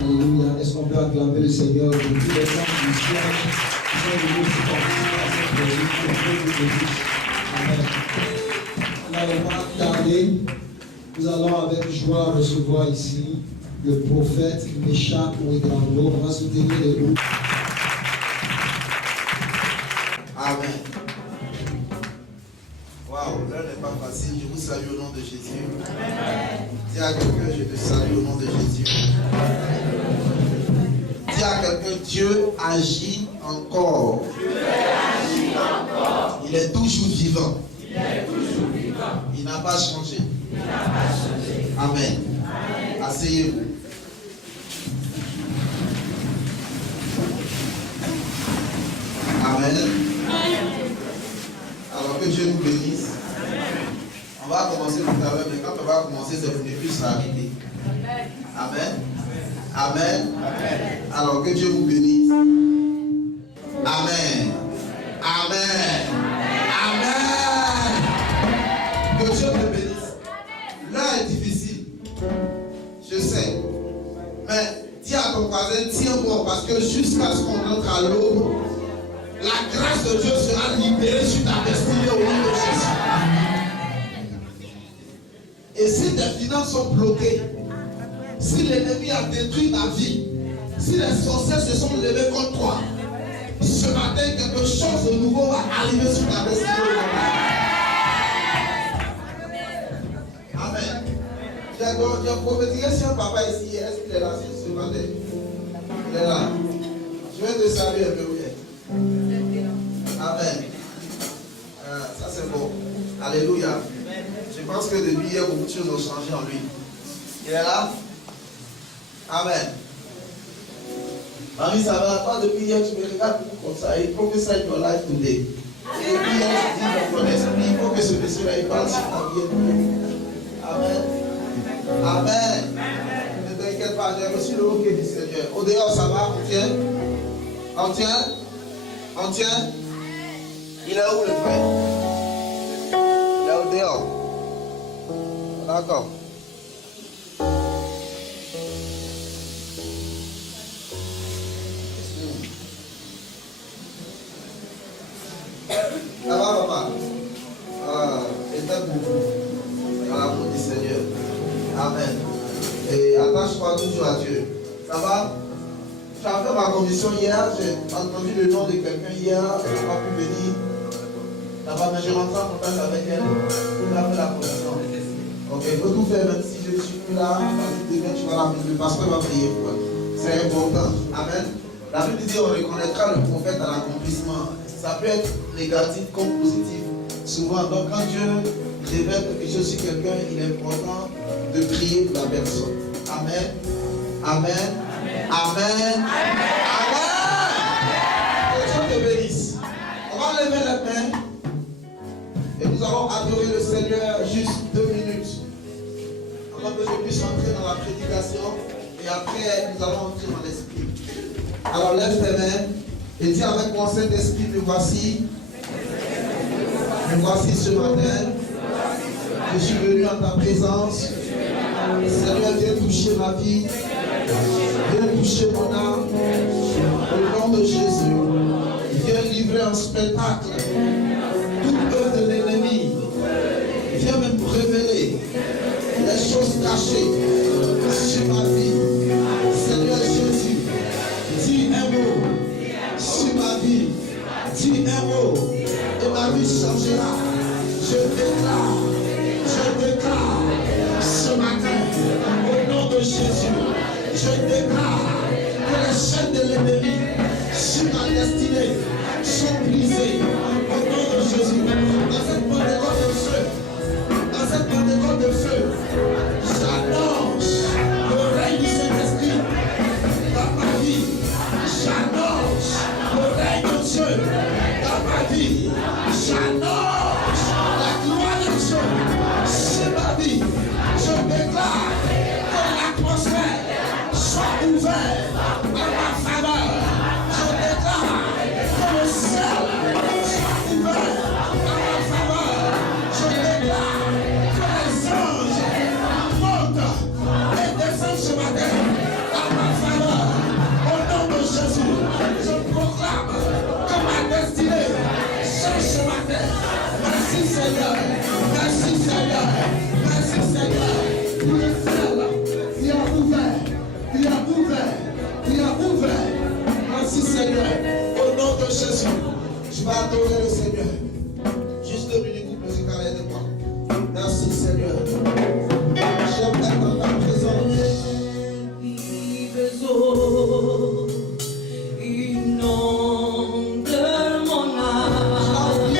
Alléluia. Est-ce qu'on peut acclamer le Seigneur de tous les gens du ciel qui sont venus pour participer à cette Amen. Alors, on va tarder. Nous allons avec joie recevoir ici le prophète Meshach Ouedraogo. On va soutenir les groupes. Amen. Waouh, l'heure n'est pas facile. Je vous salue au nom de Jésus. Amen. Dis à quelqu'un, je te salue au nom de Jésus. Dis à quelqu'un, Dieu agit encore. Dieu agit encore. Il est toujours vivant. Il est toujours vivant. Il n'a pas changé. Il n'a pas changé. Amen. Amen. Asseyez-vous. Amen. Alors que Dieu nous bénisse. On va commencer tout à l'heure, mais quand on va commencer, c'est plus ça arriver. Amen. Amen. Alors que Dieu vous bénisse. Amen. Amen. Amen. Que Dieu te bénisse. L'heure est difficile. Je sais. Mais dis à ton voisin, tiens bon, parce que jusqu'à ce qu'on entre à l'aube, la grâce de Dieu sera libérée sur ta destinée au nom de Jésus. Et si tes finances sont bloquées, si l'ennemi a détruit ta vie, si les sorciers se sont levés contre toi, ce matin, quelque chose de nouveau va arriver sur ta destinée. Amen. J'ai prophétisé sur un papa ici. Est-ce qu'il est là ce matin? Il est là. Je vais te saluer un peu. Amen. Ça c'est bon. Alléluia. Je pense que depuis hier, beaucoup de choses ont changé en lui. Il est là? Amen. Marie, ça va? Toi, depuis hier, tu me regardes comme ça. Il faut que ça aille ton life today. Et depuis hier, je dis dans ton esprit, il faut que ce monsieur-là, il parle sur ta vie. Amen. Amen. Ne t'inquiète pas, j'ai reçu le OK du Seigneur. Au dehors, ça va? On tient? On tient? On tient? Il est où le frère? Il est au dehors. D'accord. Ça va, papa? Éteins beaucoup. Dans l'amour du Seigneur. Amen. Et attache-toi toujours à Dieu. Ça va? J'ai fait ma commission hier. J'ai entendu le nom de quelqu'un hier. Elle n'a pas pu venir. Ça va, mais je rentre en contact avec elle. Pour faire la commission. Ok, il faut tout faire, même si je ne suis plus là. Demain, tu vas la venir. Le pasteur va prier pour elle. C'est important. Amen. La Bible dit on reconnaîtra le prophète à l'accomplissement. Ça peut être négatif comme positif. Souvent, donc quand Dieu révèle quelque chose sur quelqu'un, il est important de prier pour la personne. Amen. Amen. Amen. Amen. Que Dieu te bénisse. On va lever les mains et nous allons adorer le Seigneur juste 2 minutes. Avant que je puisse entrer dans la prédication et après nous allons entrer dans l'esprit. Alors lève tes mains et dis avec mon Saint-Esprit, me voici. Me voici ce matin. Je suis venu en ta présence. Seigneur, viens toucher ma vie. Viens toucher mon âme. Au nom de Jésus. Viens livrer un spectacle. Toute œuvre de l'ennemi. Viens me révéler les choses cachées sur ma vie. Seigneur Jésus, dis un mot sur ma vie. Dis un mot et ma vie changera. Je déclare ce matin au nom de Jésus. Je déclare que les chaînes de l'ennemi sur ma destinée sont brisées au nom de Jésus. Dans cette Pentecôte de feu, j'annonce le règne du Saint-Esprit dans ma vie. J'annonce le règne de Dieu dans ma vie. J'annonce la gloire de Dieu sur ma vie. Je déclare que l'atmosphère soit ouverte en ma faveur. Je déclare que le ciel soit ouvert en ma faveur. Je déclare que les anges montent et descendent ce matin en ma faveur. vas adorer le Seigneur. Juste 2 minutes, groupe musical, aide-moi. Merci Seigneur. J'aime être dans ta présence. Inonde mon âme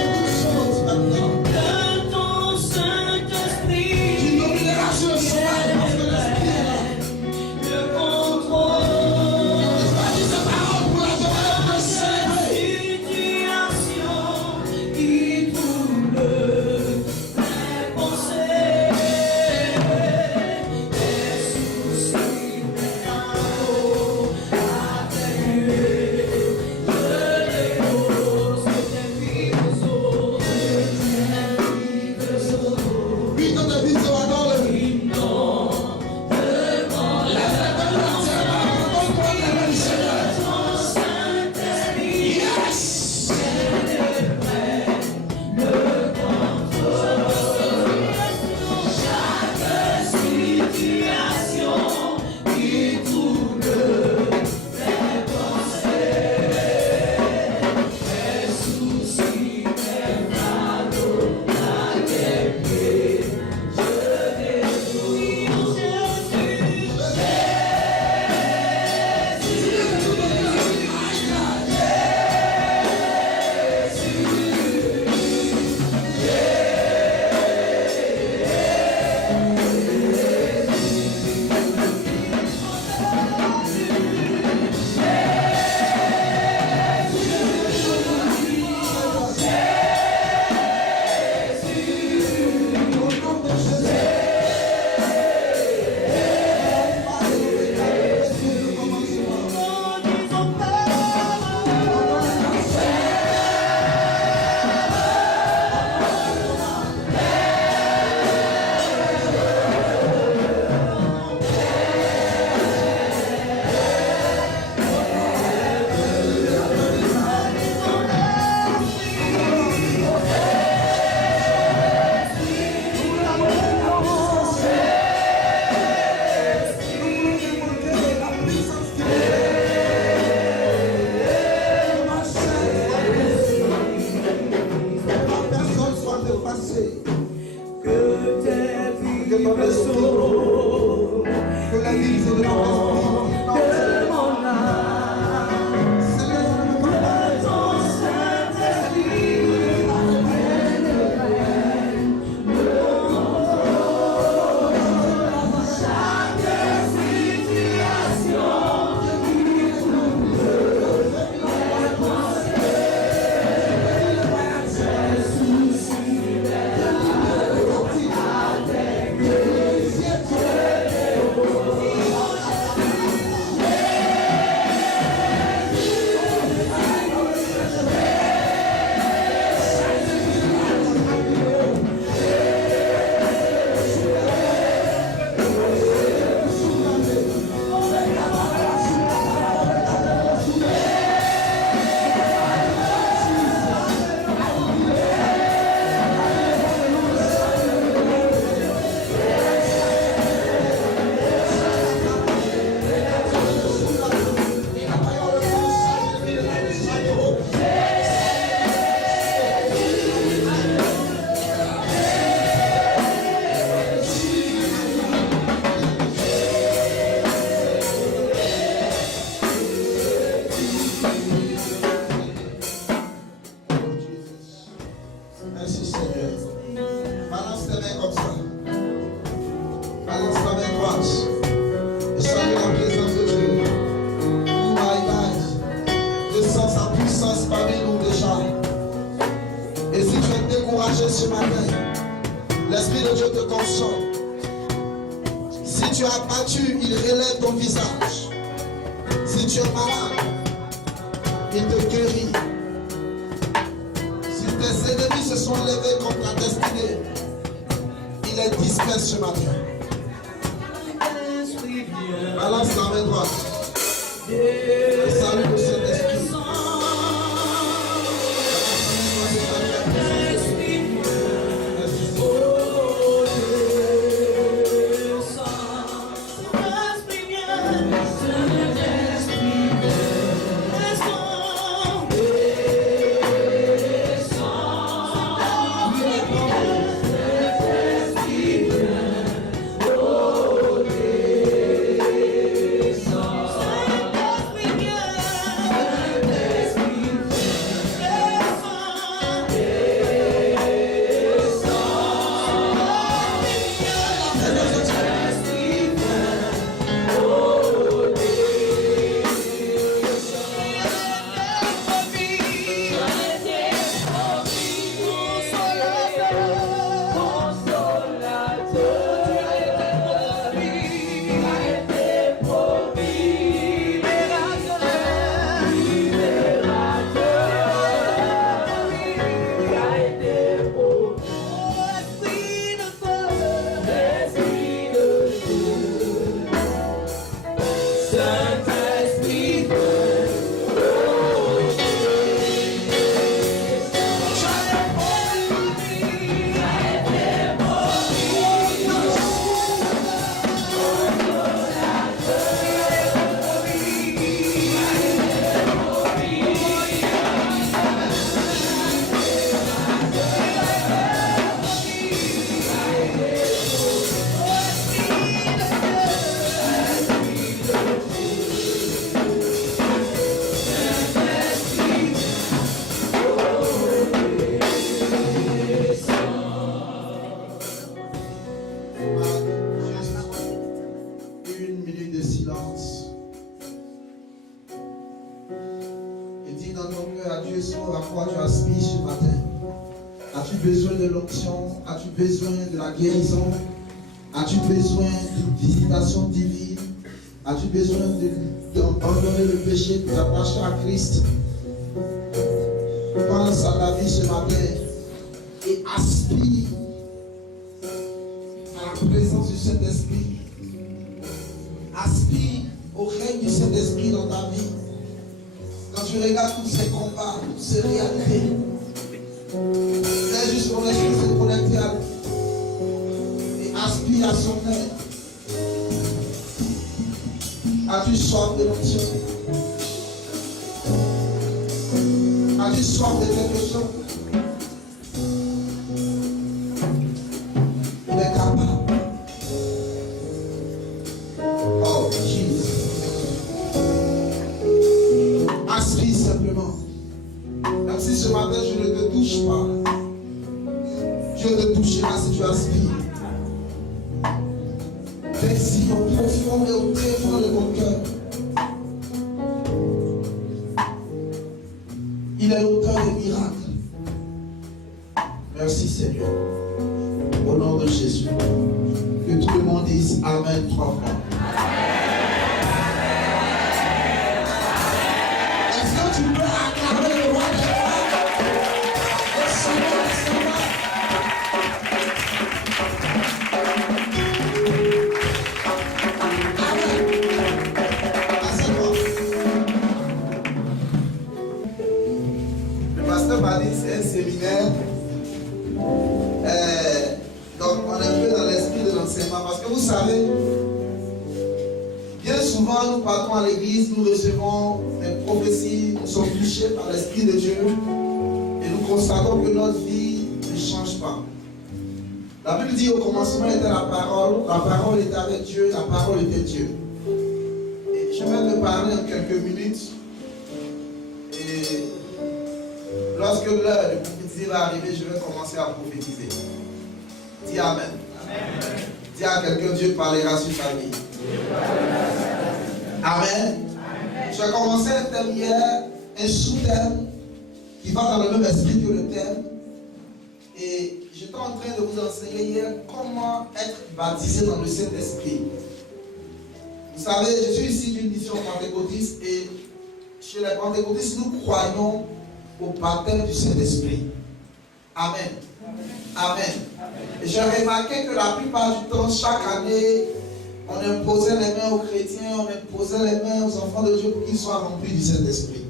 de ton Saint-Esprit. Tu domineras sur le chemin parce que l'Esprit Le contrôle. est sa parole pour adorer le Seigneur. Situation qui trouble mes pensées, mes soucis, mes fardeaux atténués, je dépose tes vives eaux, Lui dans ta vie, tu vas dans le que la vie c'est de Merci Seigneur. Balance tes mains comme ça. Balance ta main droite. Et salue la présence de Dieu. Oh my God. Je sens sa puissance parmi nous déjà. Et si tu es découragé ce matin, l'Esprit de Dieu te console. Si tu as battu, il relève ton visage. Si tu es malade, il te guérit. Tes ennemis se sont levés contre ta destinée. Il les disperse ce matin. Balance la main droite. Et salue le Saint-Esprit. dans nos cœurs à Dieu sur à quoi tu aspires ce matin. As-tu besoin de l'onction? As-tu besoin de la guérison? As-tu besoin d'une visitation divine? As-tu besoin d'abandonner le péché, de t'attacher à Christ? Pense à ta vie ce matin et aspire à la présence du Saint-Esprit. Aspire au règne du Saint-Esprit dans ta vie. Quand tu regardes tous ces combats, toutes ces réalités, laisse juste ton esprit se connecter à lui et aspire à son aide. As-tu soif de l'onction? As-tu soif de quelque chose? Il est capable. Oh, Jesus. Aspire simplement. Même si ce matin je ne te touche pas, Dieu te touchera si tu aspires. Désir au profond et au très fond de ton cœur. Il est l'auteur des miracles. Merci Seigneur. Au nom de Jésus. Que tout le monde dise Amen 3 fois. Est-ce que tu peux acclamer le roi des rois? Le Seigneur des Seigneurs. M'a dit c'est un séminaire, donc on est un peu dans l'esprit de l'enseignement parce que vous savez, bien souvent nous partons à l'église, nous recevons des prophéties, nous sommes touchés par l'esprit de Dieu et nous constatons que notre vie ne change pas. La Bible dit au commencement était la parole était avec Dieu, la parole était Dieu. Et je vais te parler en quelques minutes. Et lorsque l'heure de prophétiser va arriver, je vais commencer à prophétiser. Dis Amen. Amen. Dis à quelqu'un, Dieu parlera sur ta vie. Amen. Amen. J'ai commencé un thème hier, un sous-thème qui va dans le même esprit que le thème. Et j'étais en train de vous enseigner hier comment être baptisé dans le Saint-Esprit. Vous savez, je suis ici d'une mission pentecôtiste et chez les pentecôtistes, nous croyons au baptême du Saint-Esprit. Amen. Amen. Et j'ai remarqué que la plupart du temps, chaque année, on imposait les mains aux chrétiens, on imposait les mains aux enfants de Dieu pour qu'ils soient remplis du Saint-Esprit.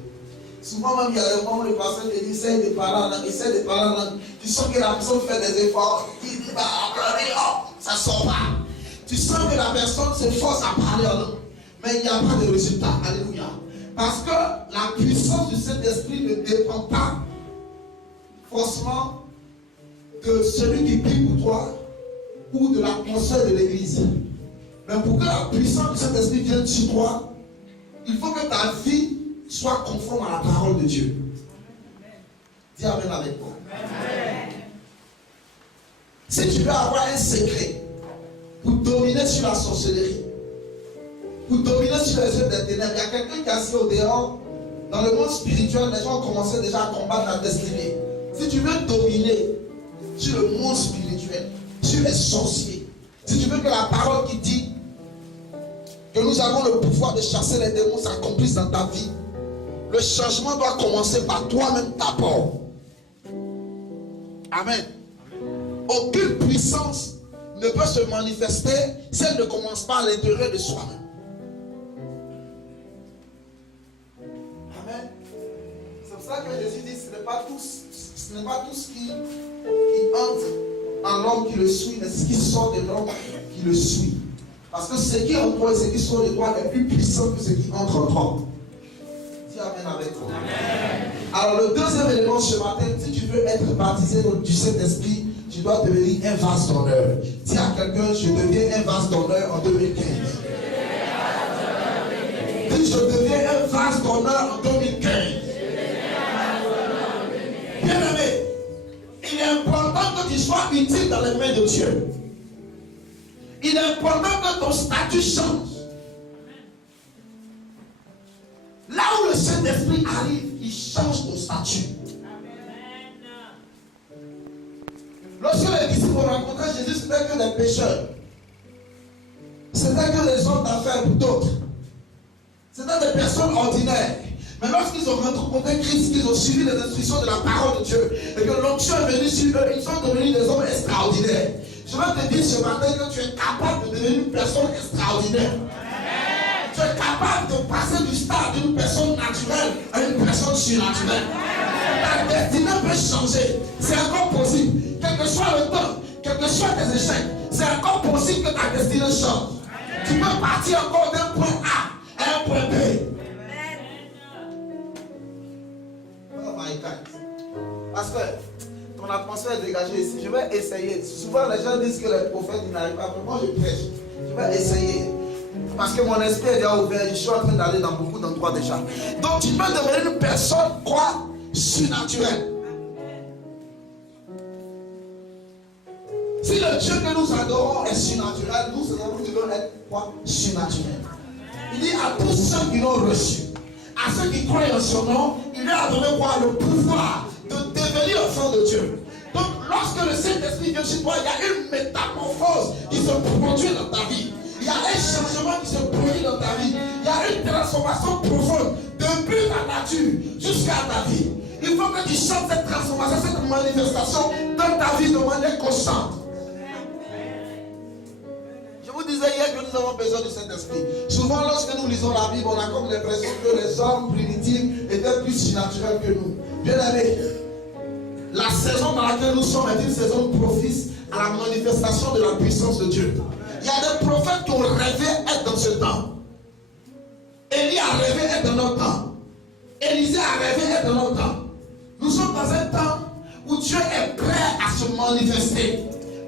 Souvent même, il y a des moments où le pasteur te dit, essaye de parler en langue, Tu sens que la personne fait des efforts, il dit, ça ne sort pas. Tu sens que la personne s'efforce à parler en langue, mais il n'y a pas de résultat. Alléluia. Parce que la puissance du Saint-Esprit ne dépend pas forcément de celui qui prie pour toi ou de l'atmosphère de l'église. Mais pour que la puissance du Saint-Esprit vienne sur toi, il faut que ta vie soit conforme à la parole de Dieu. Dis Amen avec moi. Amen. Si tu veux avoir un secret pour dominer sur la sorcellerie, pour dominer sur les œuvres des ténèbres, il y a quelqu'un qui est assis au dehors. Dans le monde spirituel, les gens ont commencé déjà à combattre la destinée. Si tu veux dominer sur le monde spirituel, sur les sorciers, si tu veux que la parole qui dit que nous avons le pouvoir de chasser les démons s'accomplisse dans ta vie, le changement doit commencer par toi-même d'abord. Amen. Aucune puissance ne peut se manifester si elle ne commence pas à l'intérieur de soi-même. Amen. C'est pour ça que Jésus dit ce n'est pas tout ce qui entre en l'homme qui le suit, mais ce qui sort de l'homme qui le suit. Parce que ce qui est en toi et ce qui sort de toi est plus puissant que ce qui entre en toi. Dis Amen avec toi. Amen. Alors le deuxième élément ce matin, si tu veux être baptisé du Saint-Esprit, tu dois devenir un vase d'honneur. Dis à quelqu'un, je deviens un vase d'honneur en 2015. Dis, je deviens un vase d'honneur en 2015. Bien aimé, il est important que tu sois utile dans les mains de Dieu. Il est important que ton statut change. Là où le Saint-Esprit arrive, il change ton statut. Lorsque les disciples ont rencontré Jésus, c'était que des pécheurs. C'était que des hommes d'affaires pour d'autres. C'était des personnes ordinaires. Mais lorsqu'ils ont rencontré Christ, qu'ils ont suivi les instructions de la parole de Dieu, et que l'onction est venue sur eux, ils sont devenus des hommes extraordinaires. Je vais te dire ce matin que tu es capable de devenir une personne extraordinaire. Tu es capable de passer du stade d'une personne naturelle à une personne surnaturelle. Ta destinée peut changer. C'est encore possible. Quel que soit le temps, quels que soient tes échecs, c'est encore possible que ta destinée change. Tu peux partir encore d'un point A à un point B. Oh my God. Parce que ton atmosphère est dégagée ici. Je vais essayer. Souvent les gens disent que les prophètes n'arrivent pas. Mais moi je prêche. Je vais essayer. Parce que mon esprit est déjà ouvert. Je suis en train d'aller dans beaucoup d'endroits déjà. Donc tu peux devenir une personne quoi? Surnaturelle. Si le Dieu que nous adorons est surnaturel, nous devons être quoi? Surnaturel. Il dit à tous ceux qui l'ont reçu, à ceux qui croient en son nom, il leur a donné quoi? Le pouvoir de devenir enfant de Dieu. Donc lorsque le Saint-Esprit vient chez toi, il y a une métamorphose qui se produit dans ta vie. Il y a un changement qui se produit dans ta vie. Il y a une transformation profonde depuis ta nature jusqu'à ta vie. Il faut que tu chantes cette transformation, cette manifestation dans ta vie de manière constante. Je vous disais hier que nous avons besoin de cet esprit. Souvent, lorsque nous lisons la Bible, on a comme l'impression que les hommes primitifs étaient plus surnaturels que nous. Bien aimé, la saison dans laquelle nous sommes est une saison propice à la manifestation de la puissance de Dieu. Il y a des prophètes qui ont rêvé être dans ce temps. Élie a rêvé être dans notre temps. Élisée a rêvé être dans notre temps. Nous sommes dans un temps où Dieu est prêt à se manifester.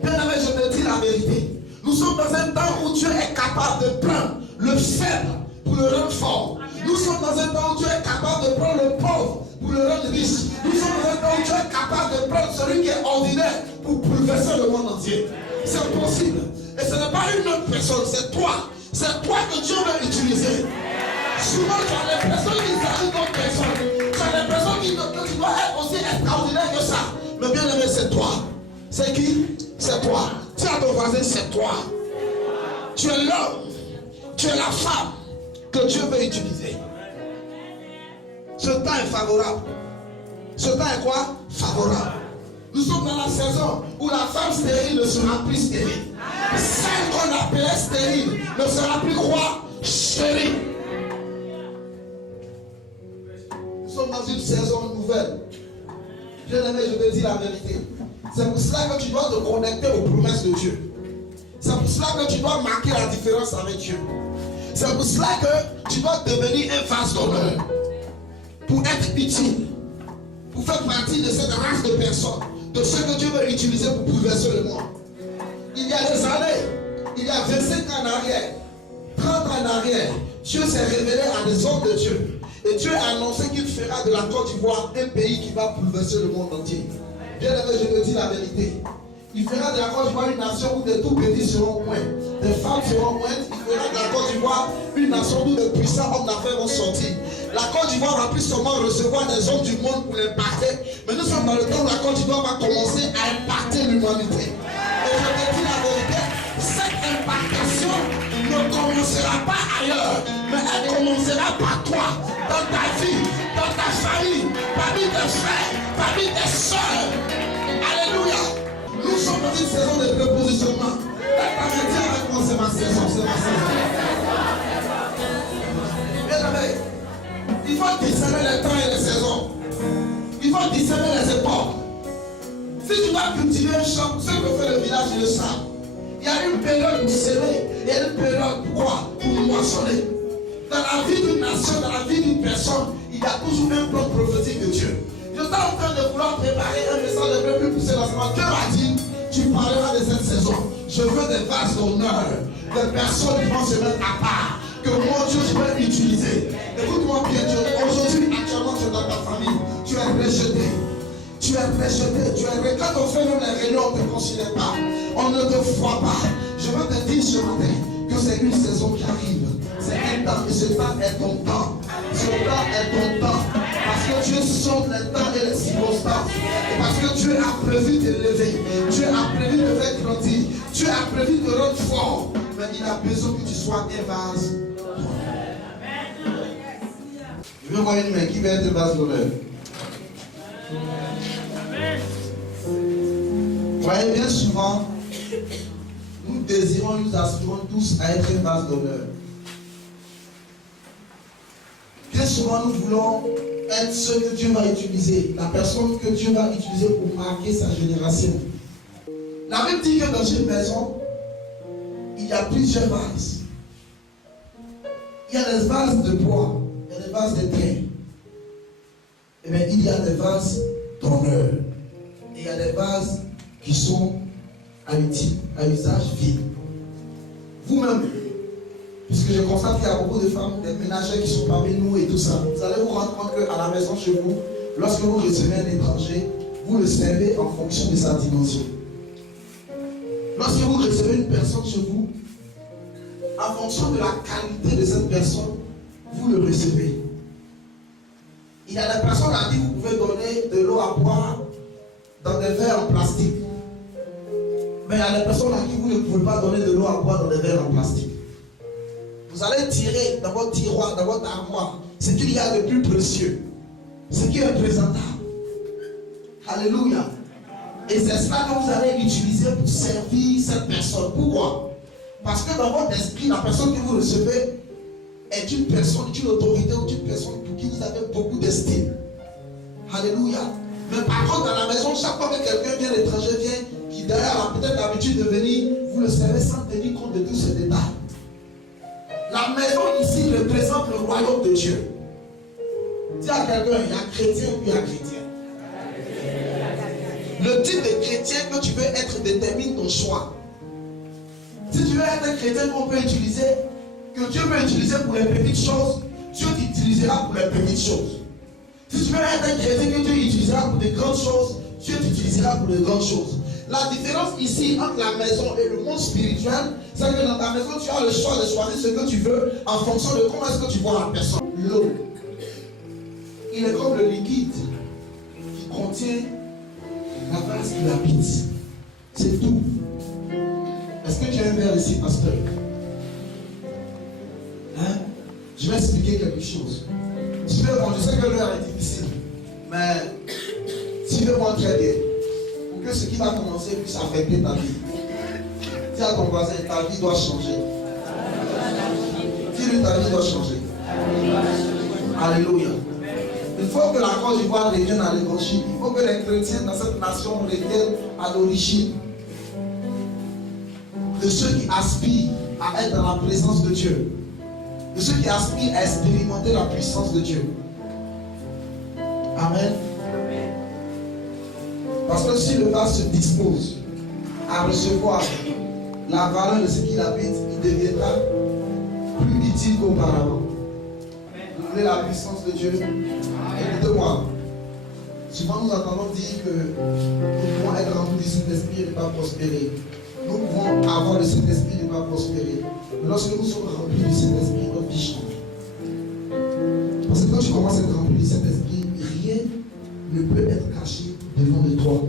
Bien aimé, je te dis la vérité. Nous sommes dans un temps où Dieu est capable de prendre le faible pour le rendre fort. Nous sommes dans un temps où Dieu est capable de prendre le pauvre pour le rendre riche. Nous sommes dans un temps où Dieu est capable de prendre celui qui est ordinaire pour bouleverser le monde entier. C'est possible. Et ce n'est pas une autre personne, c'est toi. C'est toi que Dieu veut utiliser. Souvent, tu as l'impression qu'il s'agit d'autres personnes. Tu as l'impression que tu dois être aussi extraordinaire que ça. Mais bien aimé, c'est toi. C'est qui? C'est toi. Dis à ton voisin, c'est toi. Tu es l'homme. Tu es la femme que Dieu veut utiliser. Ce temps est favorable. Ce temps est quoi? Favorable. Nous sommes dans la saison où la femme stérile ne sera plus stérile. Celle qu'on appelait stérile ne sera plus quoi? Stérile. Nous sommes dans une saison nouvelle. Bien aimé, je te dis la vérité. C'est pour cela que tu dois te connecter aux promesses de Dieu. C'est pour cela que tu dois marquer la différence avec Dieu. C'est pour cela que tu dois devenir un vase d'honneur. Pour être utile. Pour faire partie de cette race de personnes. De ceux que Dieu veut utiliser pour bouleverser le monde. Il y a des années, il y a 25 ans en arrière, 30 ans en arrière, Dieu s'est révélé à des hommes de Dieu. Et Dieu a annoncé qu'il fera de la Côte d'Ivoire un pays qui va bouleverser le monde entier. Bien aimé, je te dis la vérité. Il fera de la Côte d'Ivoire une nation où des tout petits seront moins. Des femmes seront moins. Il fera de la Côte d'Ivoire une nation où de puissants hommes d'affaires vont sortir. La Côte d'Ivoire va plus seulement recevoir des hommes du monde pour l'impacter. Mais nous sommes dans le temps où la Côte d'Ivoire va commencer à impacter l'humanité. Et je te dis la vérité, cette impactation ne commencera pas ailleurs. Mais elle commencera par toi, dans ta vie, dans ta famille, parmi tes frères, parmi tes soeurs. Alléluia. Nous sommes dans une saison de repositionnement. Dis avec moi, c'est ma saison, c'est ma saison. Bien aimé, il faut discerner les temps et les saisons. Il faut discerner les époques. Si tu dois cultiver un champ, ce que fait le village, ils le savent. Il y a une période pour semer, il y a une période pour quoi? Pour moissonner. Dans la vie d'une nation, dans la vie d'une personne, il y a toujours un plan prophétique de Dieu. Je suis en train de vouloir préparer un message de plus pousser lancement. Dieu m'a dit, tu parleras de cette saison. Je veux des vases d'honneur, des personnes qui vont se mettre à part, que moi Dieu je vais utiliser. Écoute-moi bien Dieu, aujourd'hui actuellement tu es dans ta famille, tu es rejeté. Tu es rejeté, tu es rejeté. Quand on fait même les réunions, on ne te considère pas. On ne te voit pas. Je veux te dire ce matin que c'est une saison qui arrive. C'est un temps et ce temps est ton temps. Ce temps est ton temps. Parce que Dieu sonde les temps et les circonstances. Et parce que Dieu a prévu de lever. Dieu a prévu de faire grandir. Dieu a prévu de rendre fort. Mais il a besoin que tu sois un vase. Je veux voir une main qui va être vase d'honneur. Vous voyez, bien souvent, nous désirons, nous aspirons tous à être un vase d'honneur. Bien souvent, nous voulons être ceux que Dieu va utiliser, la personne que Dieu va utiliser pour marquer sa génération. La Bible dit que dans une maison, il y a plusieurs vases. Il y a des vases de bois, il y a des vases de terre. Et bien, il y a des vases d'honneur. Et il y a des vases qui sont à usage vide. Vous-même, puisque je constate qu'il y a beaucoup de femmes, des ménagères qui sont parmi nous et tout ça, vous allez vous rendre compte qu'à la maison chez vous, lorsque vous recevez un étranger, vous le servez en fonction de sa dimension. Lorsque vous recevez une personne chez vous, en fonction de la qualité de cette personne, vous le recevez. Il y a des personnes à qui vous pouvez donner de l'eau à boire dans des verres en plastique. Mais il y a des personnes à qui vous ne pouvez pas donner de l'eau à boire dans des verres en plastique. Vous allez tirer dans votre tiroir, dans votre armoire, ce qu'il y a de plus précieux, ce qui est présentable. Alléluia. Et c'est cela que vous allez utiliser pour servir cette personne. Pourquoi? Parce que dans votre esprit, la personne que vous recevez est une personne, une autorité ou une personne pour qui vous avez beaucoup d'estime. Alléluia. Mais par contre, dans la maison, chaque fois que quelqu'un vient, l'étranger vient, qui derrière a peut-être l'habitude de venir, vous le servez sans tenir compte de tous ces détails. La maison ici représente le royaume de Dieu. Dis à quelqu'un, il y a chrétien ou il y a chrétien. Le type de chrétien que tu veux être détermine ton choix. Si tu veux être un chrétien qu'on peut utiliser, que Dieu peut utiliser pour les petites choses, Dieu t'utilisera pour les petites choses. Si tu veux être un chrétien que Dieu utilisera pour des grandes choses, Dieu t'utilisera pour les grandes choses. La différence ici entre la maison et le monde spirituel, c'est que dans ta maison, tu as le choix de choisir ce que tu veux en fonction de comment est-ce que tu vois la personne. L'eau, il est comme le liquide qui contient la base qui l'habite. C'est tout. Est-ce que tu as un verre ici, pasteur? Hein? Je vais expliquer quelque chose. Je sais que l'heure est difficile, mais tu veux voir très bien, pour que ce qui va commencer puisse affecter ta vie. Dis à ton voisin, ta vie doit changer. Dis-lui, ta vie doit changer. Alléluia. Il faut que la Côte d'Ivoire revienne à l'évangile. Il faut que les chrétiens dans cette nation reviennent à l'origine de ceux qui aspirent à être dans la présence de Dieu, de ceux qui aspirent à expérimenter la puissance de Dieu. Amen. Parce que si le vase se dispose à recevoir la valeur de ce qu'il habite, il deviendra plus utile qu'auparavant. Vous voulez la puissance de Dieu? Écoutez-moi. Souvent nous entendons dire que nous pouvons être remplis du Saint-Esprit et ne pas prospérer. Nous pouvons avoir le Saint-Esprit et ne pas prospérer. Mais lorsque nous sommes remplis du Saint-Esprit, notre vie change. Parce que quand tu commences à être rempli du Saint-Esprit, rien ne peut être caché devant de toi.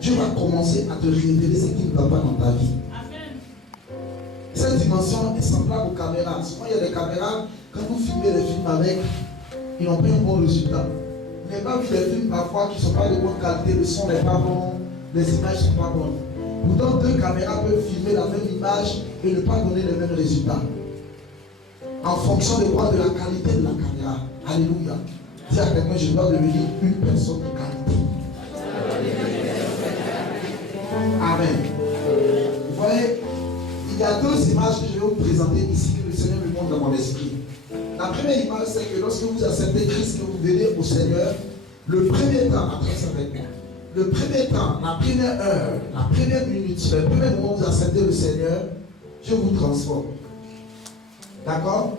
Dieu va commencer à te révéler ce qui ne va pas dans ta vie. Cette dimension est semblable aux caméras. Souvent, il y a des caméras, quand vous filmez les films avec, ils n'ont pas un bon résultat. Vous n'avez pas vu des films parfois qui ne sont pas de bonne qualité, le son n'est pas bon, les images ne sont pas bonnes. Pourtant, deux caméras peuvent filmer la même image et ne pas donner le même résultat. En fonction de quoi? De la qualité de la caméra. Alléluia. Dis à quelqu'un, je dois devenir une personne de qualité. Amen. Vous voyez, il y a deux images que je vais vous présenter ici que le Seigneur me montre dans mon esprit. La première image, c'est que lorsque vous acceptez Christ, que vous venez au Seigneur, le premier temps, après ça avec moi, le premier temps, la première heure, la première minute, le premier moment où vous acceptez le Seigneur, Dieu vous transforme. D'accord?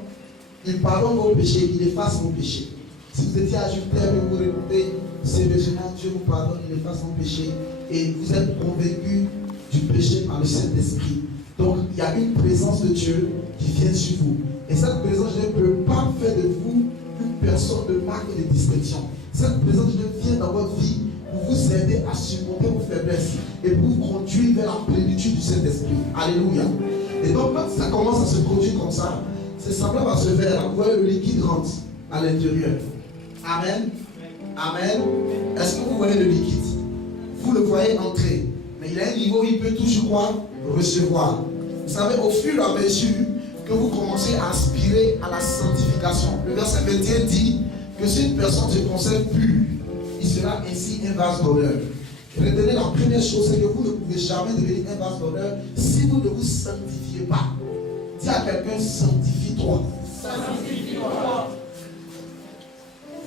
Il pardonne vos péchés, il efface vos péchés. Si vous étiez adultère et vous répondez, sérieusement, Dieu vous pardonne, il efface vos péchés. Et vous êtes convaincu du péché par le Saint-Esprit. Donc, il y a une présence de Dieu qui vient sur vous. Et cette présence ne peut pas faire de vous une personne personne de marque et de distinction. Cette présence de Dieu vient dans votre vie pour vous aider à surmonter vos faiblesses et pour vous conduire vers la plénitude du Saint-Esprit. Alléluia. Et donc, quand ça commence à se produire comme ça, c'est semblable à ce verre. Vous voyez, le liquide rentre à l'intérieur. Amen. Amen. Est-ce que vous voyez le liquide? Vous le voyez entrer. Mais il y a un niveau où il peut toujours quoi? Recevoir. Vous savez, au fur et à mesure que vous commencez à aspirer à la sanctification, le verset 21 dit que si une personne se conserve pure, il sera ainsi un vase d'honneur. Retenez la première chose, c'est que vous ne pouvez jamais devenir un vase d'honneur si vous ne vous sanctifiez pas. Dis à quelqu'un, sanctifie-toi. Sanctifie-toi.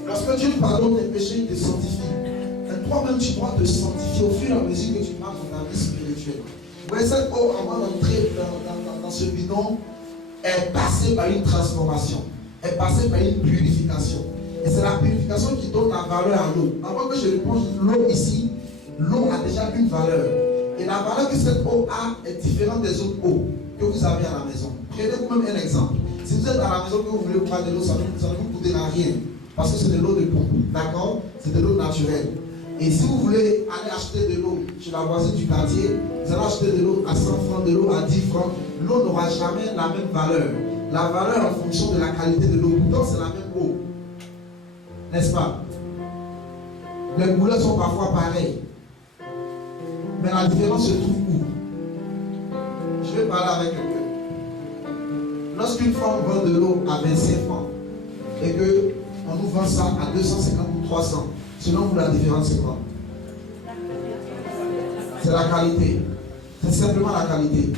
Lorsque Dieu pardonne tes péchés, il te sanctifie. Et toi-même, tu dois te sanctifier au fur et à mesure que tu marches dans ta vie spirituelle. Vous voyez, cette eau, avant d'entrer dans ce bidon, est passée par une transformation, est passée par une purification. Et c'est la purification qui donne la valeur à l'eau. Avant que je réponde l'eau ici, l'eau a déjà une valeur. Et la valeur que cette eau a est différente des autres eaux que vous avez à la maison. Prenez vous-même un exemple. Si vous êtes à la maison que vous voulez prendre de l'eau, ça ne vous coûtera rien. Parce que c'est de l'eau de pompe. D'accord? C'est de l'eau naturelle. Et si vous voulez aller acheter de l'eau chez la voisine du quartier, vous allez acheter de l'eau à 100 francs, de l'eau à 10 francs. L'eau n'aura jamais la même valeur. La valeur en fonction de la qualité de l'eau. Pourtant, c'est la même eau. N'est-ce pas? Les couleurs sont parfois pareilles. Mais la différence se trouve où? Je vais parler avec quelqu'un. Lorsqu'une femme vend de l'eau à 25 francs et qu'on nous vend ça à 250 ou 300, selon vous, la différence c'est quoi? C'est la qualité. C'est simplement la qualité.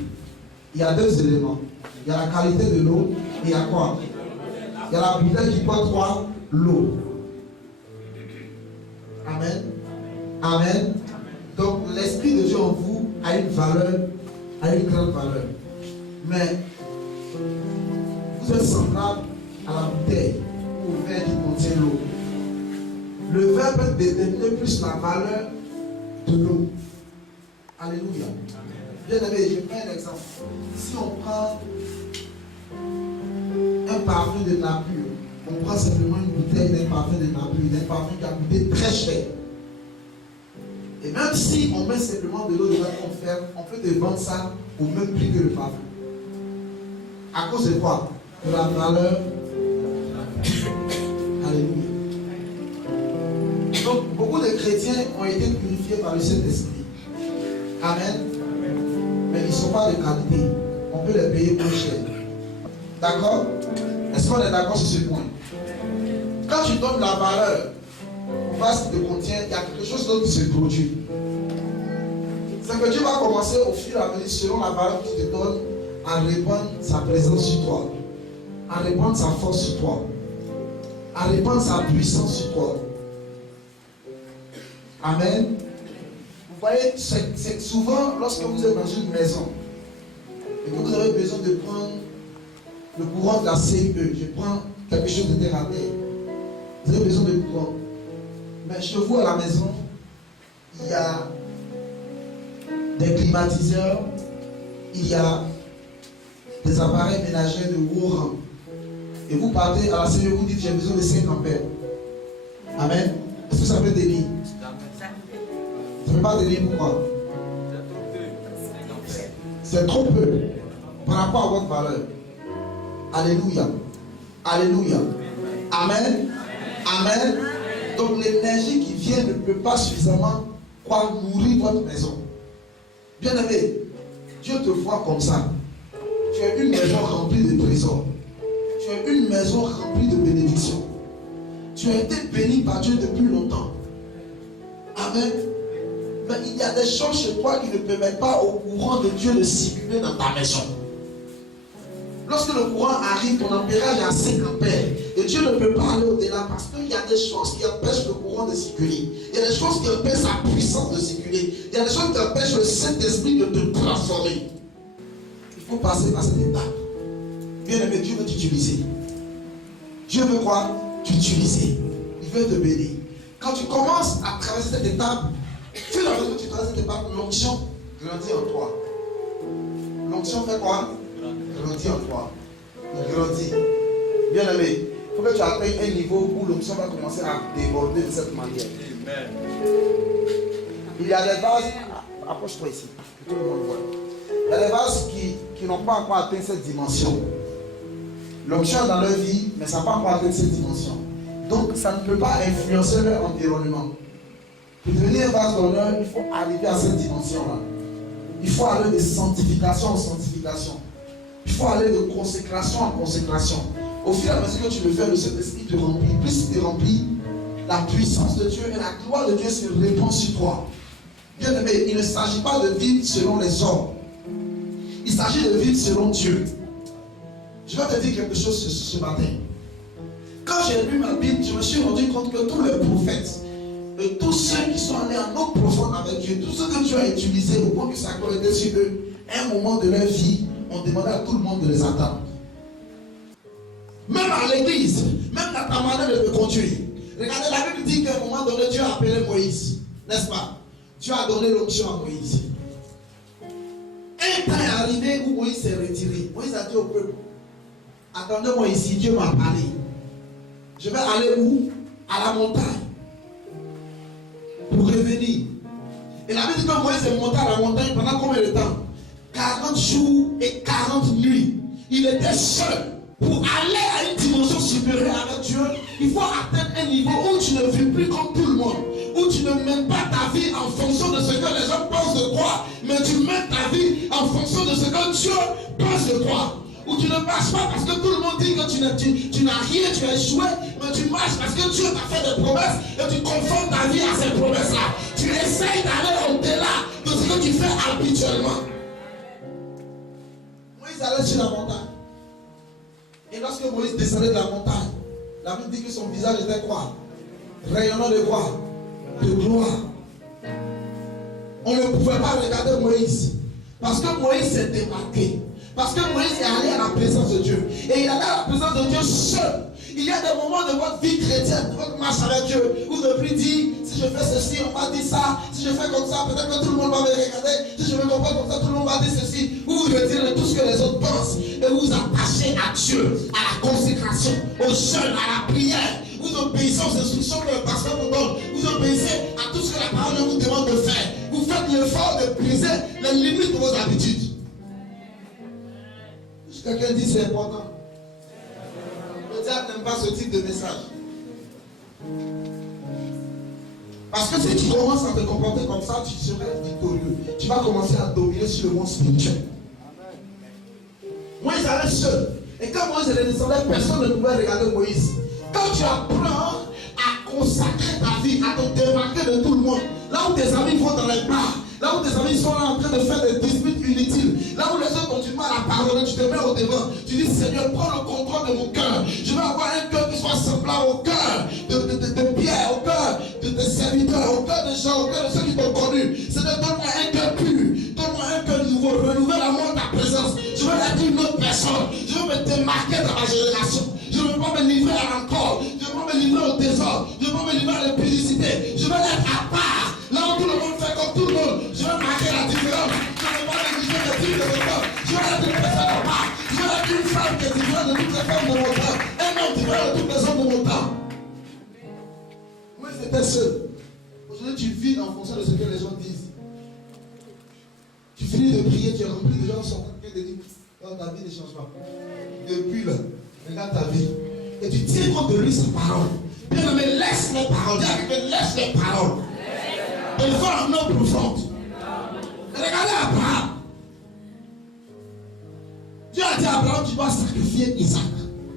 Il y a deux éléments. Il y a la qualité de l'eau et il y a quoi? Il y a la bouteille qui porte quoi? L'eau. Amen. Amen. Donc l'Esprit de Dieu en vous a une valeur, a une grande valeur. Mais vous êtes semblable à la bouteille ou au verre qui contient l'eau. Le verre peut déterminer plus la valeur de l'eau. Alléluia. Bien aimé, je prends un exemple. Si on prend un parfum de nature, on prend simplement une bouteille d'un parfum de nature, d'un parfum qui a coûté très cher. Et même si on met simplement de l'eau de confère, on peut te vendre ça au même prix que le parfum. À cause de quoi? De la valeur. Alléluia. Donc, beaucoup de chrétiens ont été purifiés par le Saint-Esprit. Amen. Mais ils ne sont pas de qualité. On peut les payer moins cher. D'accord? Est-ce qu'on est d'accord sur ce point? Quand tu donnes la valeur au vase qui te contient, il y a quelque chose d'autre qui se produit. C'est que Dieu va commencer au fur et à mesure, selon la valeur qu'il te donne, à répandre sa présence sur toi, à répandre sa force sur toi, à répandre sa puissance sur toi. Amen. Vous voyez, c'est souvent lorsque vous êtes dans une maison et que vous avez besoin de prendre le courant de la CIE, je prends quelque chose de terre à terre. Vous avez besoin de courant. Mais chez vous à la maison, il y a des climatiseurs, il y a des appareils ménagers de haut rang. Et vous partez à la CIE, vous dites j'ai besoin de 5 ampères. Amen. Est-ce que ça peut tenir? Ça ne peut pas tenir pourquoi? C'est trop peu par rapport à votre valeur. Alléluia. Alléluia. Amen. Amen. Donc l'énergie qui vient ne peut pas suffisamment nourrir votre maison. Bien aimé, Dieu te voit comme ça. Tu as une maison remplie de trésors. Tu as une maison remplie de bénédictions. Tu as été béni par Dieu depuis longtemps. Amen. Mais il y a des choses chez toi qui ne permettent pas au courant de Dieu de circuler dans ta maison. Lorsque le courant arrive, ton ampérage est à 5 ampères. Et Dieu ne peut pas aller au-delà parce qu'il y a des choses qui empêchent le courant de circuler. Il y a des choses qui empêchent sa puissance de circuler. Il y a des choses qui empêchent le Saint-Esprit de te transformer. Il faut passer par cette étape. Bien aimé, Dieu veut t'utiliser. Dieu veut quoi? T'utiliser. Il veut te bénir. Quand tu commences à traverser cette étape, tu as raison que tu traverses cette étape, l'onction grandit en toi. L'onction fait quoi? Grandit en toi. Il grandit. Bien aimé, Il faut que tu atteignes un niveau où l'onction va commencer à déborder de cette manière. Amen. Il y a des vases, approche-toi ici, que tout le monde voit. Il y a des vases qui n'ont pas encore atteint cette dimension. L'onction est dans leur vie, mais ça n'a pas encore atteint cette dimension. Donc ça ne peut pas influencer leur environnement. Pour devenir un vase d'honneur, il faut arriver à cette dimension-là. Il faut aller de sanctification en sanctification. Il faut aller de consécration en consécration. Au fur et à mesure que tu le fais, le Saint-Esprit te remplit. Plus il te remplit, la puissance de Dieu et la gloire de Dieu se répand sur toi. Bien aimé, il ne s'agit pas de vivre selon les hommes. Il s'agit de vivre selon Dieu. Je vais te dire quelque chose ce matin. Quand j'ai lu ma Bible, je me suis rendu compte que tous les prophètes, et tous ceux qui sont allés en eau profonde avec Dieu, tous ceux que Dieu a utilisés au point que ça a été sur eux, à un moment de leur vie, on demandait à tout le monde de les attendre. Même à l'église, même dans ta manière de te conduire. Regardez, la Bible dit qu'à un moment donné, Dieu a appelé Moïse, n'est-ce pas? Dieu a donné l'onction à Moïse. Un temps est arrivé où Moïse s'est retiré. Moïse a dit au peuple, attendez-moi ici, Dieu m'a parlé. Je vais aller où? À la montagne. Pour revenir. Et la Bible dit que Moïse est monté à la montagne pendant combien de temps? 40 jours et 40 nuits. Il était seul. Pour aller à une dimension supérieure avec Dieu, il faut atteindre un niveau où tu ne vis plus comme tout le monde. Où tu ne mènes pas ta vie en fonction de ce que les gens pensent de toi, mais tu mènes ta vie en fonction de ce que Dieu pense de toi. Où tu ne marches pas parce que tout le monde dit que tu n'as rien, tu as échoué, mais tu marches parce que Dieu t'a fait des promesses et tu conformes ta vie à ces promesses-là. Tu essayes d'aller au-delà de ce que tu fais habituellement. Moïse allait sur la montagne. Et lorsque Moïse descendait de la montagne, la Bible dit que son visage était quoi? Rayonnant de quoi? De gloire. On ne pouvait pas regarder Moïse. Parce que Moïse s'est démarqué. Parce que Moïse est allé à la présence de Dieu. Et il est allé à la présence de Dieu seul. Il y a des moments de votre vie chrétienne, de votre marche avec Dieu, où vous devez dire, si je fais ceci, on m'a dit ça. Si je fais comme ça, peut-être que tout le monde va me regarder. Si je me comporte comme ça, tout le monde va dire ceci. Vous vous retirez de tout ce que les autres pensent. Et vous vous attachez à Dieu, à la consécration, au jeûne, à la prière. Vous obéissez aux instructions que le pasteur vous donne. Vous obéissez à tout ce que la parole vous demande de faire. Vous faites l'effort de briser les limites de vos habitudes. Quelqu'un dit c'est important. Le diable n'aime pas ce type de message. Parce que si tu commences à te comporter comme ça, tu serais victorieux. Tu vas commencer à dominer sur le monde spirituel. Moïse allait seul. Et quand Moïse descendait, personne ne pouvait regarder Moïse. Quand tu apprends à consacrer ta vie, à te démarquer de tout le monde, là où tes amis vont dans les bars, là où tes amis sont là en train de faire des disputes inutiles, là où les autres ont du mal à parler, tu te mets au devant. Tu dis, Seigneur, prends le contrôle de mon cœur. Je veux avoir un cœur qui soit semblable au cœur de Pierre, au cœur de tes serviteurs, au cœur de gens, au cœur de ceux qui t'ont connu. Seigneur, donne-moi un cœur pur, donne-moi un cœur nouveau, renouvelle-moi ta présence. Je veux être une autre personne. Je veux me démarquer dans ma génération. Je ne veux pas me livrer à l'encore. Je ne veux pas me livrer au désordre. Je ne veux pas me livrer à l'impudicité. Je veux être à part. Là où tout le monde fait comme tout le monde. Je veux marquer la différence. Je ne veux pas négliger le type de mon temps. Je veux être une personne à part. Je veux être une femme qui est différente de toutes les femmes de mon temps. Un homme différent de toutes les hommes de mon temps. Moi, j'étais seul. Aujourd'hui, tu vis en fonction de ce que les gens disent. Tu finis de prier, tu es rempli de gens qui sont en train de dire non, ta vie ne change pas. Depuis là, regarde ta vie. Et tu tiens compte de lui sa parole. Bien, mais laisse les paroles. Dis avec moi, laisse les paroles. Elle va en eau profonde. Regardez Abraham. Dieu a dit à Abraham, tu dois sacrifier Isaac.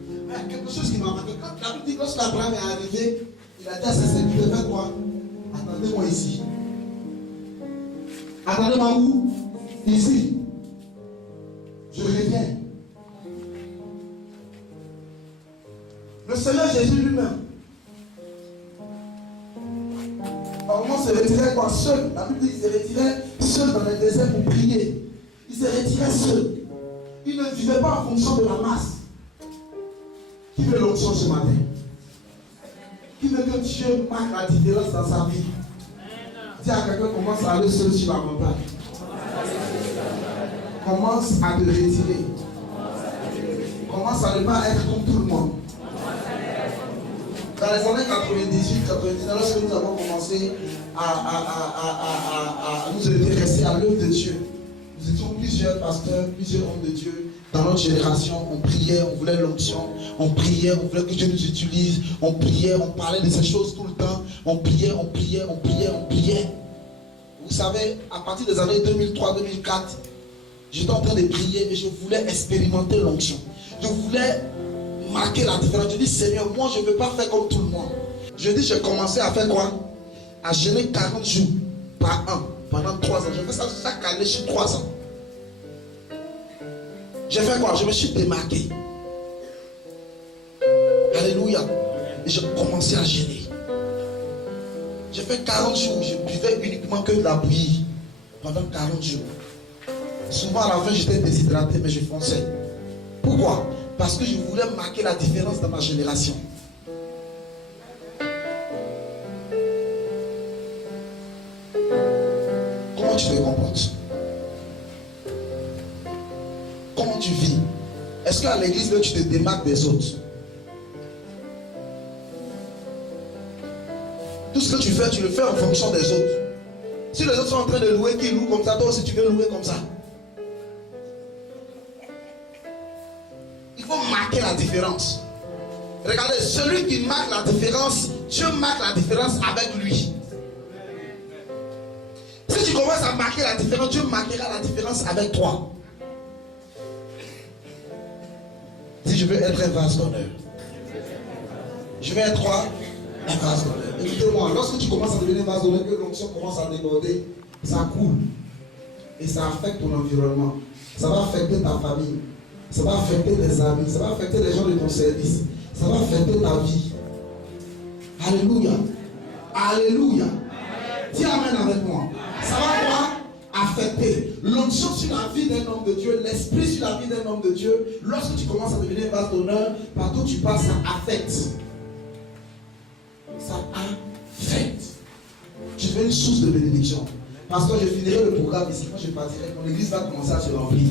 Mais il y a quelque chose qui m'a marqué. Quand la Bible dit que lorsque Abraham est arrivé, il a dit à ses serviteurs, faites quoi? Attendez-moi ici. Attendez-moi où? Ici. Je reviens. Le Seigneur Jésus lui-même, normalement se retirait quoi? Seul. La Bible dit qu'il se retirait seul dans le désert pour prier. Il se retirait seul. Il ne vivait pas en fonction de la masse. Qui veut l'onction ce matin? Qui veut que Dieu marque la différence dans sa vie? Dis à quelqu'un, commence à aller seul sur la montagne. Commence à te retirer. Commence à ne pas être comme tout le monde. Dans les années 98-99, lorsque nous avons commencé à nous intéresser à l'œuvre de Dieu, nous étions plusieurs pasteurs, plusieurs hommes de Dieu. Dans notre génération, on priait, on voulait l'onction, on priait, on voulait que Dieu nous utilise, on priait, on parlait de ces choses tout le temps, on priait, on priait, on priait, on priait. Vous savez, à partir des années 2003-2004, j'étais en train de prier et je voulais expérimenter l'onction. Je voulais marquer la différence. Je dis, Seigneur, moi je ne veux pas faire comme tout le monde. Je dis, j'ai commencé à faire quoi? À jeûner 40 jours par an, pendant 3 ans. Je fais ça chaque année sur 3 ans. J'ai fait quoi? Je me suis démarqué. Alléluia. Et j'ai commencé à jeûner. J'ai fait 40 jours, je buvais uniquement que de la bouillie pendant 40 jours. Souvent à la fin j'étais déshydraté, mais je fonçais. Pourquoi? Parce que je voulais marquer la différence dans ma génération. Comment tu te comportes? Comment tu vis? Est-ce qu'à l'église tu te démarques des autres? Tout ce que tu fais, tu le fais en fonction des autres. Si les autres sont en train de louer, qui louent comme ça, toi aussi tu veux louer comme ça. Il faut marquer la différence. Regardez, celui qui marque la différence, Dieu marque la différence avec lui. Si tu commences à marquer la différence, Dieu marquera la différence avec toi. Si je veux être un vase d'honneur, je vais être quoi? Un vase d'honneur. Écoutez-moi, lorsque tu commences à devenir un vase d'honneur, que l'onction commence à déborder, ça coule. Et ça affecte ton environnement. Ça va affecter ta famille. Ça va affecter tes amis. Ça va affecter les gens de ton service. Ça va affecter ta vie. Alléluia. Alléluia. Dis amen avec moi. Ça va quoi? Affecter l'onction sur la vie d'un homme de Dieu, l'esprit sur la vie d'un homme de Dieu. Lorsque tu commences à devenir un vase d'honneur, partout où tu passes, ça affecte. Ça affecte. Tu deviens une source de bénédiction. Parce que je finirai le programme ici. Quand je partirai, mon église va commencer à se remplir.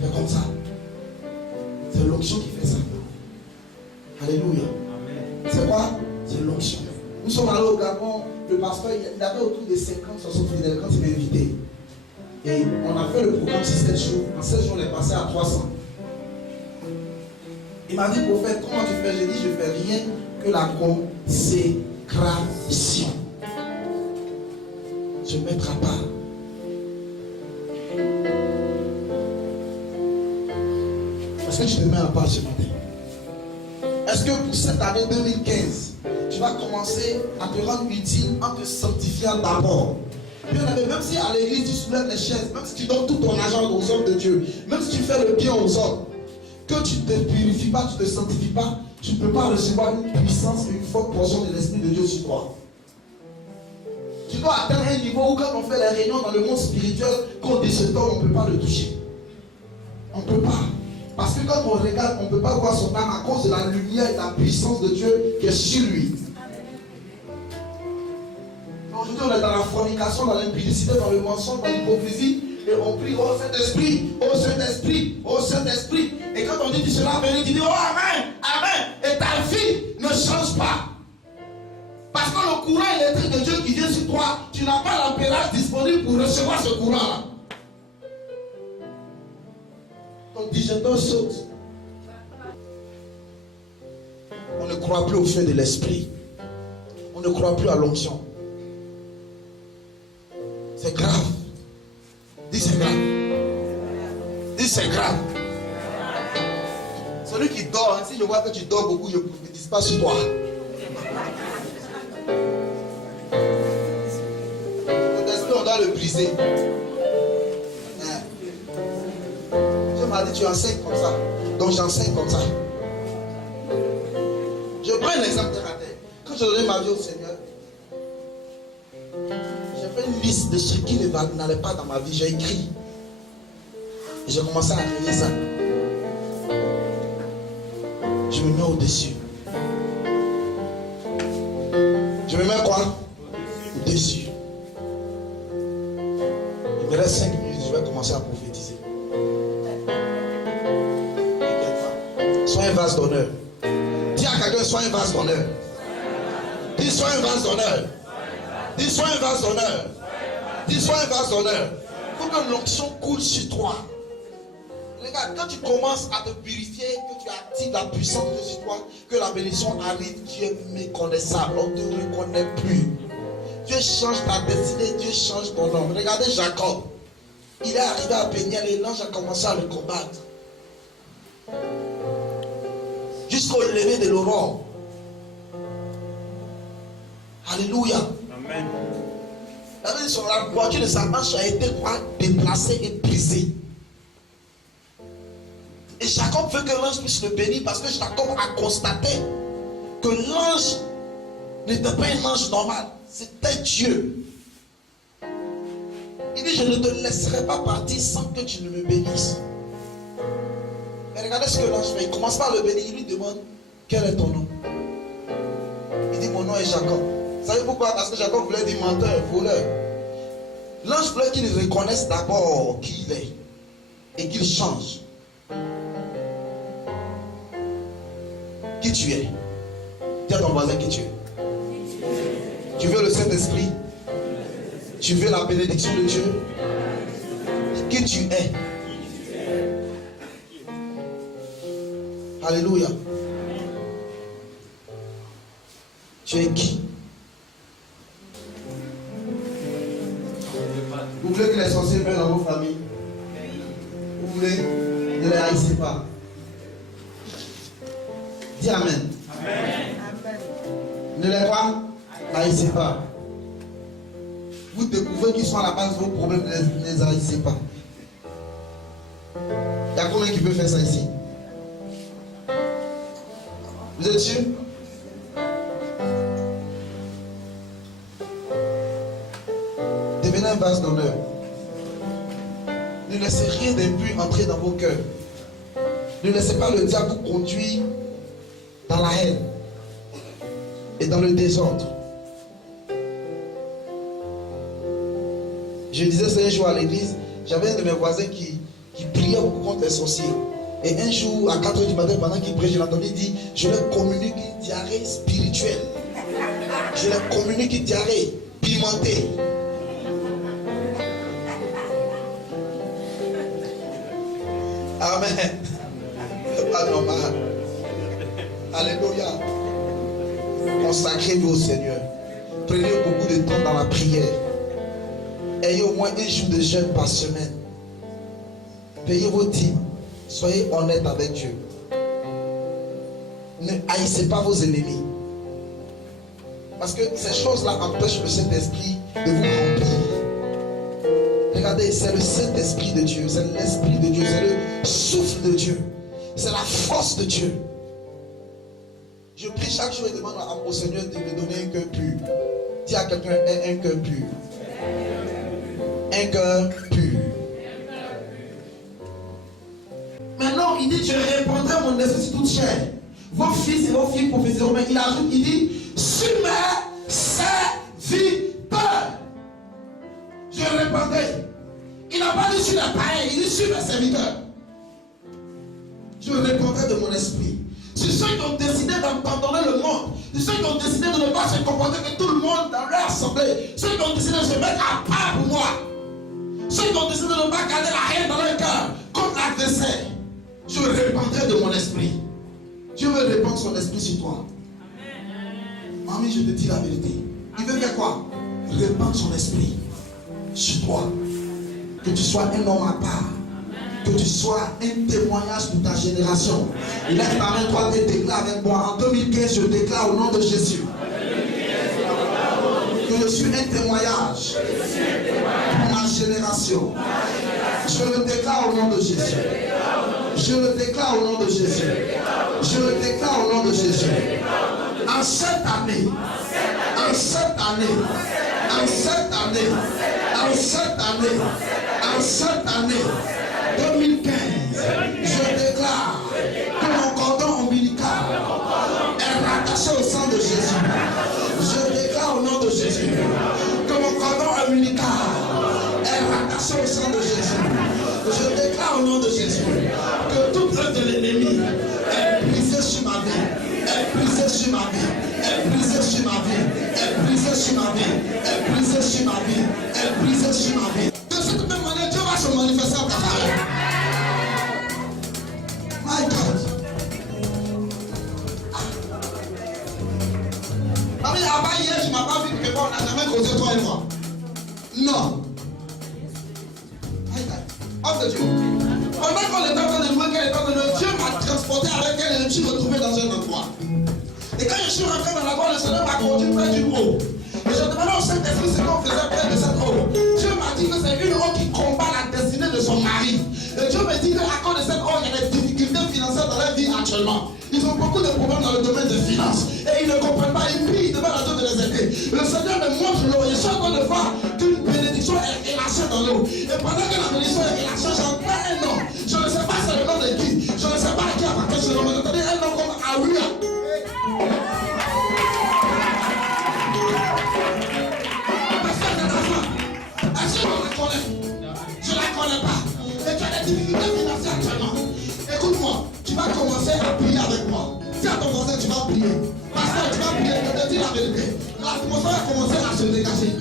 C'est comme ça. C'est l'onction qui fait ça. Alléluia. C'est quoi? C'est l'onction. Nous sommes allés au Gabon. Le pasteur, il avait autour de 50, 60 fidèles quand il m'a invité. Et on a fait le programme sur 7 jours. En 7 jours, on est passé à 300. Il m'a dit, prophète, comment tu fais? J'ai dit, je ne fais rien que la consécration. Se mettre à part. Est-ce que tu te mets à part ce matin? Est-ce que pour cette année 2015, tu vas commencer à te rendre utile en te sanctifiant d'abord? Bien aimé, même si à l'église tu soulèves les chaises, même si tu donnes tout ton argent aux hommes de Dieu, même si tu fais le bien aux hommes, que tu ne te purifies pas, tu ne te sanctifies pas, tu ne peux pas recevoir une puissance et une forte portion de l'Esprit de Dieu sur toi. Tu dois atteindre un niveau où quand on fait les réunions dans le monde spirituel, qu'on dit ce temps, on ne peut pas le toucher. On ne peut pas. Parce que quand on regarde, on ne peut pas voir son âme à cause de la lumière et de la puissance de Dieu qui est sur lui. Aujourd'hui, on est dans la fornication, dans l'impudicité, dans le mensonge, dans l'hypocrisie. Et on prie, oh Saint-Esprit, oh Saint-Esprit, oh Saint-Esprit. Et quand on dit tu seras béni, tu dis, oh Amen, Amen. Et ta vie ne change pas. Parce que le courant électrique de Dieu qui vient sur toi, tu n'as pas l'ampérage disponible pour recevoir ce courant-là. Ton disjoncteur saute. On ne croit plus au feu de l'esprit. On ne croit plus à l'onction. C'est grave. Dis c'est grave. Dis c'est grave. Celui qui dort, si je vois que tu dors beaucoup, je ne dis pas sur toi. Ton esprit, on doit le briser. Dieu m'a dit, tu enseignes comme ça. Donc j'enseigne comme ça. Je prends un exemple terre à terre. Quand je donnais ma vie au Seigneur, j'ai fait une liste de ce qui n'allait pas dans ma vie. J'ai écrit. Et j'ai commencé à réaliser ça. Je me mets au-dessus. Je me mets quoi? Au-dessus. Il me reste 5 minutes, je vais commencer à prophétiser. Sois un vase d'honneur. Dis à quelqu'un, quelqu'un, sois un vase d'honneur. Dis, sois un vase d'honneur. Dis, sois un vase d'honneur. Dis, sois un vase d'honneur. Il faut que l'onction coule sur toi. Regarde, quand tu commences à te purifier, que tu actives la puissance de Dieu sur toi, que la bénédiction arrive, tu es méconnaissable. On ne te reconnaît plus. Dieu change ta destinée, Dieu change ton nom. Regardez Jacob. Il est arrivé à Péniel et l'ange a commencé à le combattre. Jusqu'au lever de l'aurore. Alléluia. Amen. La voiture de sa marche a été déplacée et brisée. Et Jacob veut que l'ange puisse le bénir parce que Jacob a constaté que l'ange n'était pas un ange normal, c'était Dieu. Il dit, je ne te laisserai pas partir sans que tu ne me bénisses. Et regardez ce que l'ange fait. Il commence par le bénir, il lui demande, quel est ton nom? Il dit, mon nom est Jacob. Vous savez pourquoi? Parce que Jacob voulait dire menteur, voleur. L'ange voulait qu'il reconnaisse d'abord qui il est et qu'il change. Qui tu es? Dis à ton voisin qui tu es. Tu veux le Saint-Esprit? Tu veux la bénédiction de Dieu? Qui tu es? Alléluia. Tu es qui? Vous voulez que les sorciers meurent dans vos familles? Vous voulez? Ne les haïssez pas. Dis Amen. Amen. Ne les haïssez pas. Vous découvrez qu'ils sont à la base de vos problèmes, ne les haïssez pas. Il y a combien qui peut faire ça ici? Vous êtes sûr? Devenez un vase d'honneur. Ne laissez rien d'impur entrer dans vos cœurs. Ne laissez pas le diable vous conduire dans la haine et dans le désordre. Je disais ça un jour à l'église, j'avais un de mes voisins qui priait beaucoup contre les sorciers. Et un jour, à 4h du matin, pendant qu'il priait, je l'ai entendu dire, je leur communique une diarrhée spirituelle. Je leur communique une diarrhée pimentée. Amen. C'est pas normal. Alléluia. Consacrez-vous au Seigneur. Prenez beaucoup de temps dans la prière. Ayez au moins un jour de jeûne par semaine. Payez vos dîmes. Soyez honnête avec Dieu. Ne haïssez pas vos ennemis. Parce que ces choses-là empêchent le Saint-Esprit de vous remplir. Regardez, c'est le Saint-Esprit de Dieu. C'est l'Esprit de Dieu. C'est le souffle de Dieu. C'est la force de Dieu. Je prie chaque jour et demande au Seigneur de me donner un cœur pur. Dis à quelqu'un, un cœur pur. Un cœur pur. Maintenant, il dit, je répandrai mon esprit sur toute chair. Vos fils et vos filles prophétiseront. Mais il ajoute, il dit, sur mes serviteurs. Je répandrai. Il n'a pas dit sur les païens, il dit sur mes serviteurs. Je répandrai de mon esprit. Sur ceux qui ont décidé d'abandonner le monde. Sur ceux qui ont décidé de ne pas se comporter que tout le monde dans leur assemblée. Ceux qui ont décidé de se mettre à part pour moi. Ceux qui ont décidé de ne pas garder la haine dans leur cœur contre l'adversaire. Je répandrai de mon esprit. Dieu veut répandre son esprit sur toi. Mamie, je te dis la vérité. Il veut faire quoi? Répandre son esprit sur toi. Que tu sois un homme à part. Que tu sois un témoignage pour ta génération. Lève ta main droite et déclare avec moi. En 2015, je déclare au nom de Jésus que je suis un témoignage pour ma génération. Je le déclare au nom de Jésus. Je le déclare au nom de Jésus. Je le déclare au nom de Jésus. En cette année, en cette année, en cette année, en cette année, en cette année 2015, je déclare que mon cordon ombilical est rattaché au sang de Jésus. Je déclare au nom de Jésus que mon cordon ombilical est rattaché au sang de Jésus. Je déclare au nom de Jésus que toute œuvre de l'ennemi est brisée sur ma vie, est brisée sur ma vie. Est brisée sur ma vie. Est brisée sur ma vie. Est brisée sur ma vie. Est brisée sur ma vie. De cette même manière, Dieu va se manifester à ta faveur. My God. Mamie, avant hier, tu ne m'as pas vu que on n'a jamais causé toi et moi. Non. My God. Homme de Dieu. Pendant qu'on était en train de louer, qu'elle était en train de louer, Dieu m'a transporté avec elle et je me suis retrouvé dans un endroit. Et quand je suis rentré dans la voie, le Seigneur m'a conduit près d'une eau. Et je demandais au Saint-Esprit ce qu'on faisait près de cette eau. Dieu m'a dit que c'est une eau qui combat la destinée de son mari. Et Dieu me dit qu'à cause de cette eau, il y a des difficultés financières dans leur vie actuellement. Ils ont beaucoup de problèmes dans le domaine des finances. Et ils ne comprennent pas, ils prient, ils demandent à Dieu de les aider. Le Seigneur me montre l'eau. Et je suis en train de voir qu'une bénédiction est relâchée dans l'eau. Et pendant que la bénédiction est relâchée, j'entends un nom. Je ne sais pas c'est le nom de qui. Je ne sais pas à qui appartient ce nom. Mais j'entendais un nom comme Aouya. Je ne la connais pas. Et tu as des difficultés financières actuellement. Écoute-moi, tu vas commencer à prier avec moi. Si à ton voisin, tu vas prier. Pasteur, tu vas prier. Je te dis la vérité. L'atmosphère va commencer à se dégager.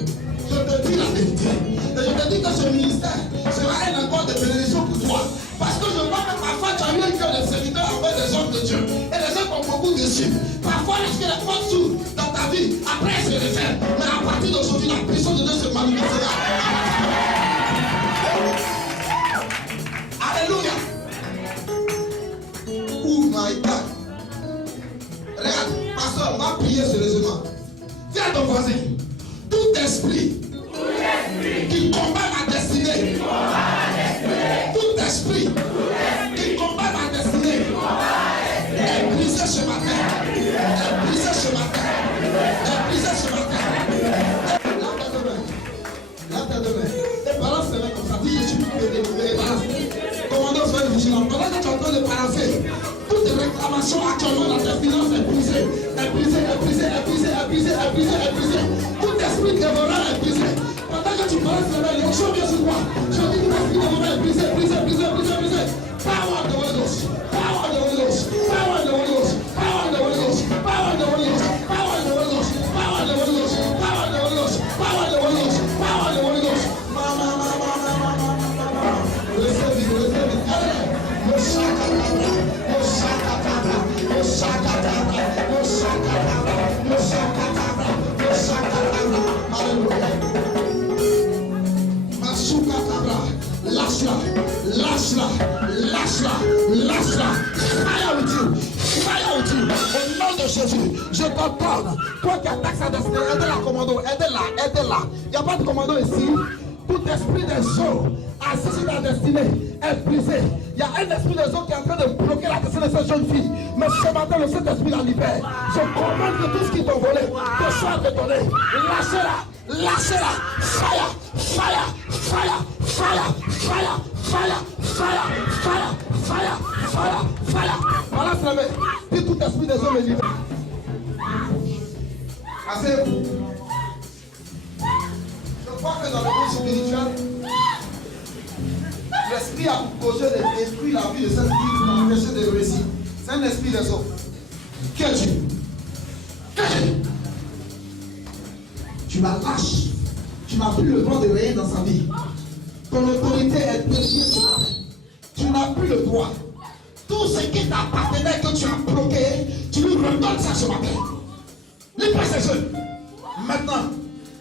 Je te dis la vérité. Et je te dis que ce ministère sera un endroit de bénédiction pour toi. Parce que je vois que parfois tu as eu un cœur de serviteur envers des hommes de Dieu. Et les gens ont beaucoup déçu. Parfois, lorsque les portes s'ouvrent dans ta vie, après elles se referment. Mais à partir d'aujourd'hui, la puissance de Dieu se manifestera. Alléluia. Oh my God. Regarde, pasteur, on va prier sérieusement. Dis à ton voisin, tout esprit qui combat ma destinée, tout esprit qui combat ma destinée, est brisé ce matin, est brisé ce matin, est brisé ce matin. Lève ta main, et balance tes mains comme ça. Dis, je suis plus béni, balance. Commandant, soyez vigilant. Pendant que tu es en train de balancer, toute réclamation actuellement dans tes finances est brisée, est brisée, est brisée, est brisée, est brisée, est brisée, est brisée. Tout esprit dévorant est brisé. Pendant que tu balances les mains, les choses viennent sur toi. Je dis que l'esprit dévorant est brisé, brisé, brisé, brisé, brisé. Power of the Holy Ghost, power of the Holy Ghost, power of the Holy Ghost, power of the Holy Ghost, power of the Holy Ghost, power of the Holy Ghost, power of the Holy Ghost, power of the Holy Ghost, power of the Holy Ghost, power of the Holy Ghost. Lâche-la, lâche-la, lâche-la, lâche-la. Fire with you, fire with you. Au nom de Jésus, je t'ordonne. Toi qui attaques sa destinée, aidez-la, commando, aidez-la, aidez-la. Il n'y a pas de commando ici. Tout esprit des eaux assis sur la destinée est brisé. Il y a un esprit des eaux qui est en train de bloquer la destinée de cette jeune fille. Mais ce matin, le Saint-Esprit la libère. Je commande que tout ce qui t'ont volé te soit redonné. Lâchez-la, lâchez-la. Fire, fire, fire, fire, fire, fire, fire, fire, fire, fire, fire. Voilà, c'est la main. Dis tout esprit des eaux est libéré. Assez. Je crois que dans le monde spirituel, l'esprit a pour projet de détruire la vie de cette fille pour l'empêcher de réussir. C'est un esprit des eaux. Qui es-tu? Qui es-tu? Tu la lâches. Tu n'as plus le droit de rien dans sa vie. Ton autorité est défiée ce matin. Tu n'as plus le droit. Tout ce qui t'appartenait que tu as bloqué, tu lui redonnes ça ce matin. Libère ces jeunes. Maintenant,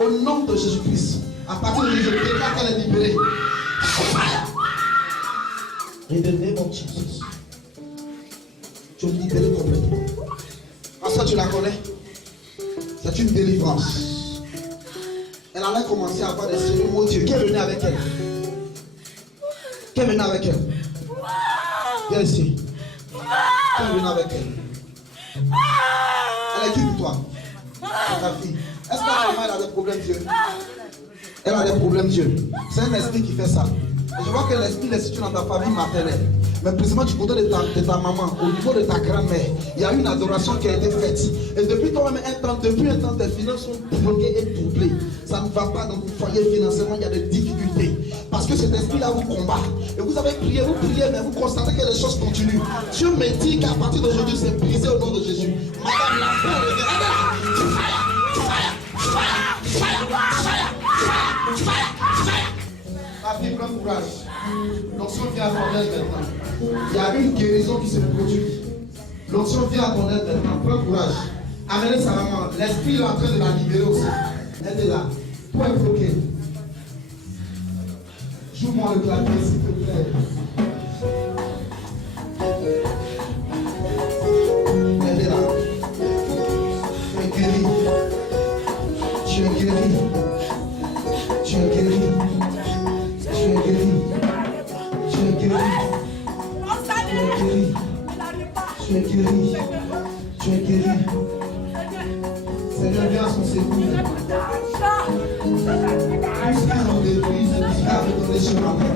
au nom de Jésus-Christ, à partir de je déclare qu'elle est libérée. Fire! In the name of Jesus. Tu es libéré complètement. Parce que tu la connais. C'est une délivrance. Elle allait commencer à avoir des signes mots Dieu. Qui est venu avec elle? Qui est venu avec elle? Viens ici. Qui est venu avec elle? Elle est qui pour toi? Ta fille. Est-ce que ta maman a des problèmes Dieu? Elle a des problèmes Dieu. C'est un esprit qui fait ça. Et je vois que l'esprit est situé dans ta famille maternelle. Mais précisément du côté de ta maman, au niveau de ta grand-mère, il y a une adoration qui a été faite. Et depuis toi-même depuis un temps, tes finances sont bloquées et doublées. Ça ne va pas dans ton foyer financièrement, il y a des difficultés. Parce parce que cet esprit-là vous combat. Et vous avez prié, mais vous constatez que les choses continuent. Dieu me dit qu'à partir d'aujourd'hui, c'est brisé au nom de Jésus. Madame la paix revient. Ma fille, prends courage. L'onction vient à ton aide maintenant. Il y a une guérison qui se produit. L'onction vient à ton aide maintenant. Prends courage. Amenez sa maman. L'esprit est en train de la libérer aussi. Elle est là. Toi est bloqué. Joue-moi le clavier, s'il te plaît. Elle est là. Tu es guéri. Tu es guéri. Tu es guéri. Tu es guéri. Tu es guéri. Tu es guéri. Tu es guéri. Tu es guéri. Seigneur, viens à son secours. Tout ce qu'ils ont détruit, c'est ce redonné ce matin.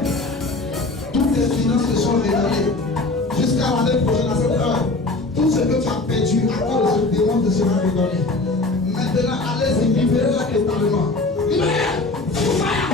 Toutes tes finances se sont redonnées. Jusqu'à l'année prochaine, à cette heure, tout ce que tu as perdu à cause de ce démon te sera redonné. Maintenant, allez-y, libérez-la totalement. Libérez! Fire!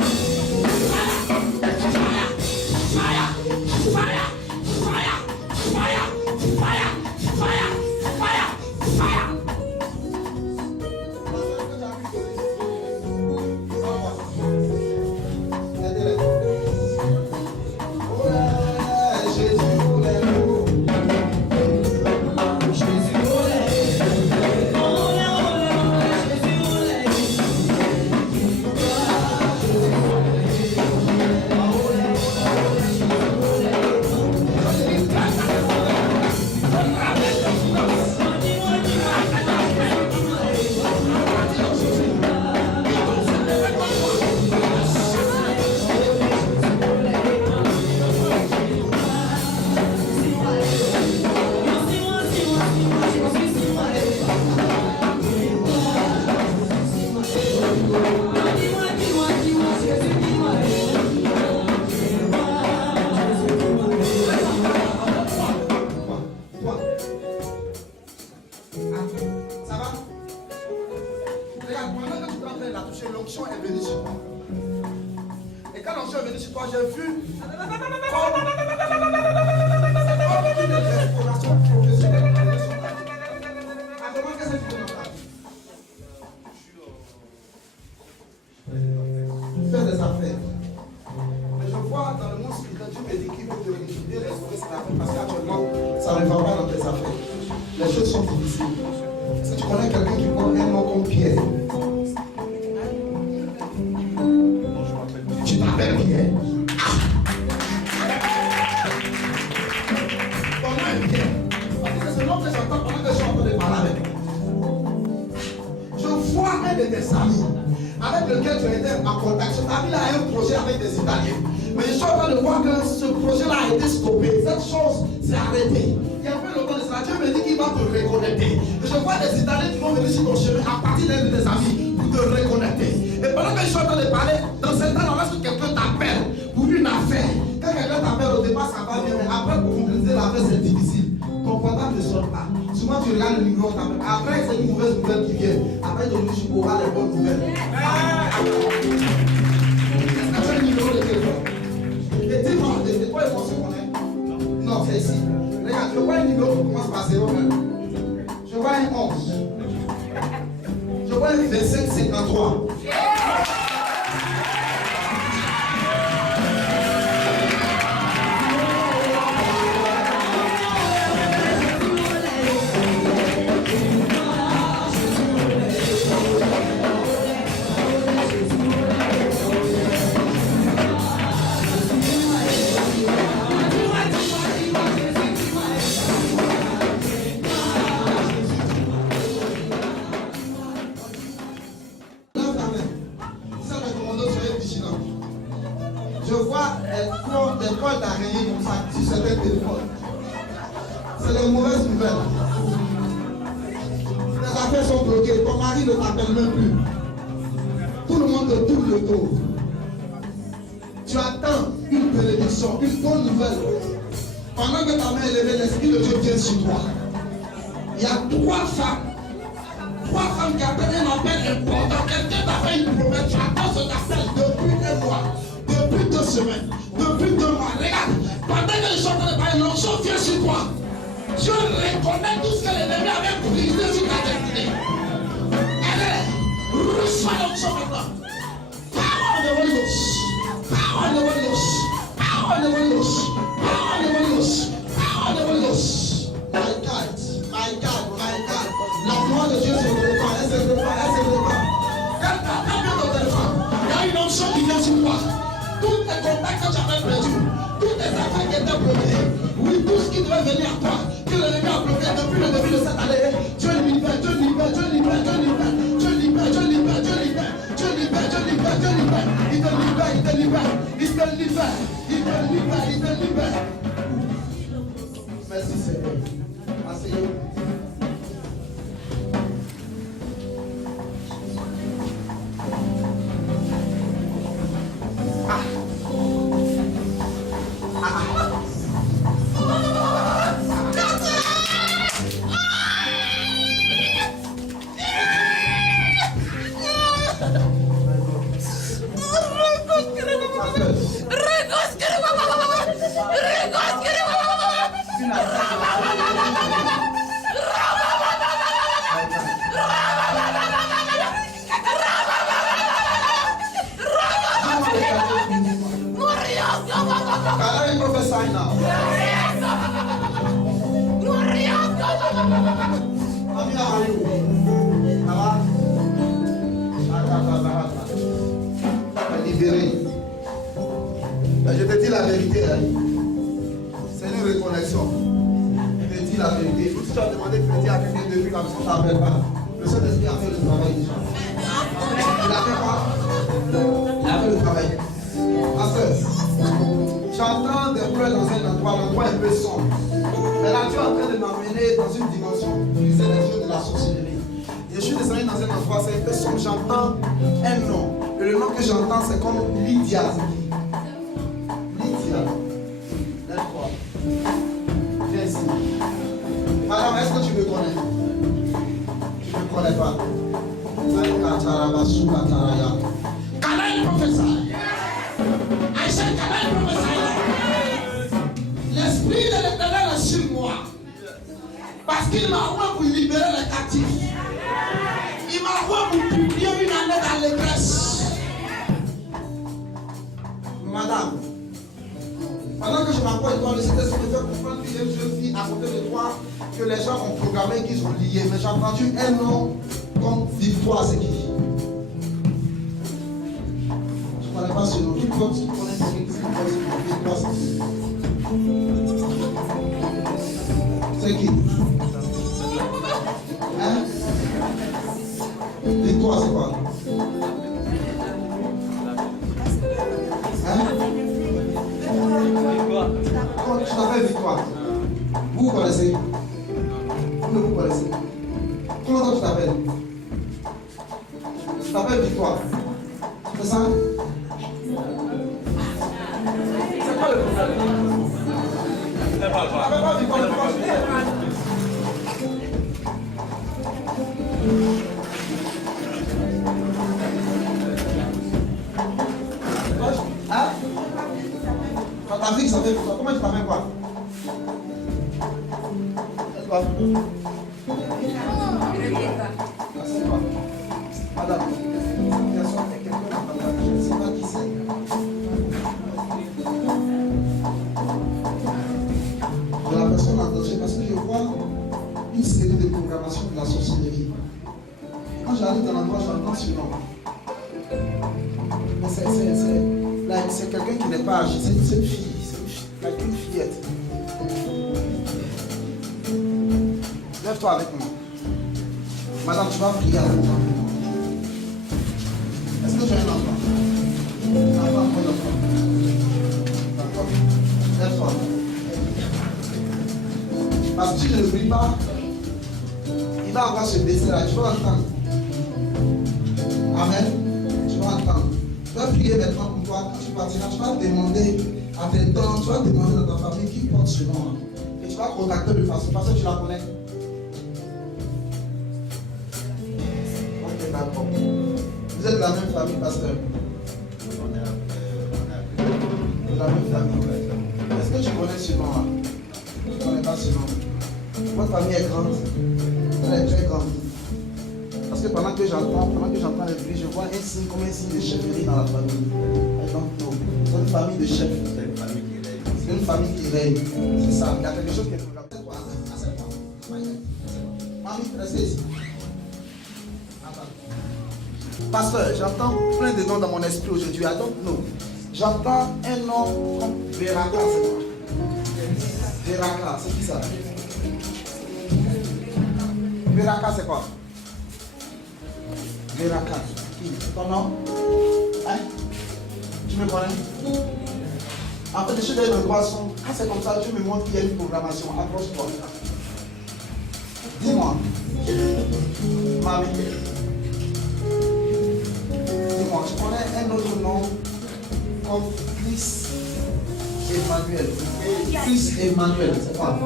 semaines, depuis 2 mois. Regarde, pendant que je suis en train de parler, l'onction vient sur toi. Je reconnais tout ce que l'ennemi avait brisé sur ta destinée. Allez, reçois l'onction maintenant. Power of the Holy Ghost. Power of the Holy Ghost. Power of the Holy Ghost. Power of the Holy Ghost. Power of the Holy Ghost. My God, my God, my God. La gloire de Dieu se répand, elle se répand, elle se répand. Quand tu as ton téléphone, il y a une onction qui vient sur toi. Tous tes contacts que tu avais perdus, tous tes affaires qui étaient bloquées, oui, tout ce qui devait venir à toi, que l'ennemi a bloqué depuis le début de cette année, Dieu libère, Dieu libère, Dieu libère, Dieu libère, Dieu libère, Dieu libère, Dieu libère, Dieu libère, Dieu libère, Dieu libère, il te libère, il te libère, il te libère, il te libère, il te libère. Merci Seigneur. Asseyez-vous. Je te dis la vérité, hein. C'est une reconnaissance. Je te dis la vérité. Si tu as demandé de dire à quelqu'un depuis comme ça, on ne t'appelle pas. Le Saint-Esprit a fait le travail déjà. Il a fait quoi? Il a fait le travail. Ma soeur, j'entends des pleurs dans un endroit, l'endroit est un peu sombre. Mais là, tu es en train de m'amener dans une dimension où c'est les choses de la sorcellerie. Je suis descendu dans un endroit, c'est un peu sombre. J'entends un nom. Et le nom que j'entends, c'est comme Lydia. Lydia. Lève-toi. Viens ici. Madame, est-ce que tu me connais? Je ne me connais pas. Can I prophesy? I said, can I prophesy? L'esprit de l'Éternel est sur moi. Parce qu'il m'a envoyé pour libérer les captifs. Il m'a envoyé pour publier une année dans l'église. Madame, pendant que je m'approche devant le Saint-Esprit, je fais comprendre qu'il y a une jeune fille à côté de toi que les gens ont programmé qu'ils ont lié. Mais j'ai entendu un nom comme Victoire, c'est qui? Je ne connais pas ce nom. Qui connaît Victoire, c'est qui? C'est qui? Hein? Victoire, c'est quoi? Hein? Comment tu t'appelles Victoire? Vous connaissez? Vous ne vous connaissez? Comment toi tu t'appelles? Tu t'appelles Victoire? C'est ça? C'est quoi le problème? Tu t'appelles pas Victoire, le problème? Hein? Quand ta vie s'appelle Victoire, comment tu t'appelles quoi? Madame, cette personne est quelqu'un de je ne sais pas qui c'est. Mais la personne en danger parce que je vois une série de programmations de la sorcellerie. Quand j'arrive dans l'endroit, j'entends ce nom. Mais c'est quelqu'un qui n'est pas âgé, c'est une fille, une fillette. Lève-toi avec moi. Madame, tu vas prier avec moi. Est-ce que tu as un enfant? Un enfant, un enfant. D'accord. Lève-toi. Parce que si je ne prie pas, il va avoir ce désir-là. Tu vas entendre. Amen. Tu vas entendre. Tu vas prier maintenant pour toi. Quand tu partiras, tu vas demander à tes dents, tu vas demander à ta famille qui porte ce nom. Et tu vas contacter le pasteur parce que tu la connais. Vous êtes de la même famille, pasteur? jamais vu d'amis. Est-ce que tu connais ce nom-là? Je ne connais pas ce nom. Votre famille est grande. Elle est très grande. Parce que pendant que j'entends les bruits, je vois un signe comme un signe de chefferie dans la famille. C'est une famille de chefs. C'est une famille qui règne. C'est ça. Il y a quelque chose qui est programmé. Mamie, restez ici. Pasteur, j'entends plein de noms dans mon esprit aujourd'hui. I don't know. J'entends un nom comme Veraka, c'est quoi? Veraka, c'est qui ça? Veraka, c'est quoi? Veraka, qui? C'est ton nom? Hein? Tu me connais? En fait, je suis dans une boisson. Quand c'est comme ça, Dieu me montre qu'il y a une programmation. Approche-toi. Dis-moi. Mamie. Dis-moi, tu connais un autre nom comme Chris Emmanuel? Chris Emmanuel, c'est quoi?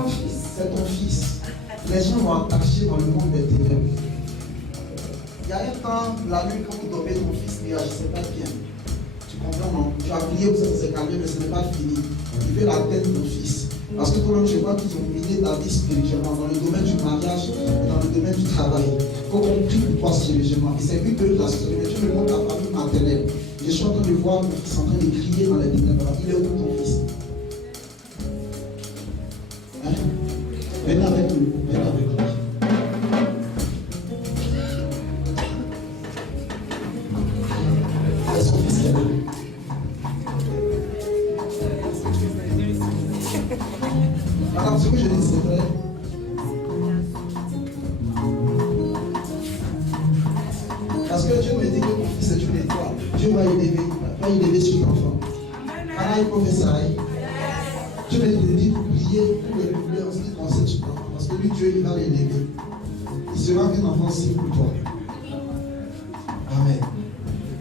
C'est ton fils. Les gens vont attacher dans le monde des ténèbres. Il y a un temps, la nuit, quand vous dormez, ton fils ne réagissait pas bien. Tu comprends, non? Tu as prié pour ça, ça s'est calmé, mais ce n'est pas fini. Il veut l'atteindre ton fils. Parce que toi-même, je vois qu'ils ont miné ta vie spirituellement dans le domaine du mariage et dans le domaine du travail. Il faut qu'on prie pour toi spirituellement. Et c'est vu que la société, tu me montres ta famille maternelle. Je suis en train de voir mon fils en train de crier dans les ténèbres. Il est où ton fils? Hein? Venez avec nous. Venez avec nous. C'est son fils qui est là. Madame, ce que je dis, c'est vrai. Parce que Dieu me dit que mon fils est une étoile. Dieu va y lever sur l'enfant. Quand il prophétie, Dieu me dit pour prier pour le douleur en ce qui concerne son enfant. Parce que lui, Dieu, il va l'élever. Il sera un enfant signe pour toi. Amen.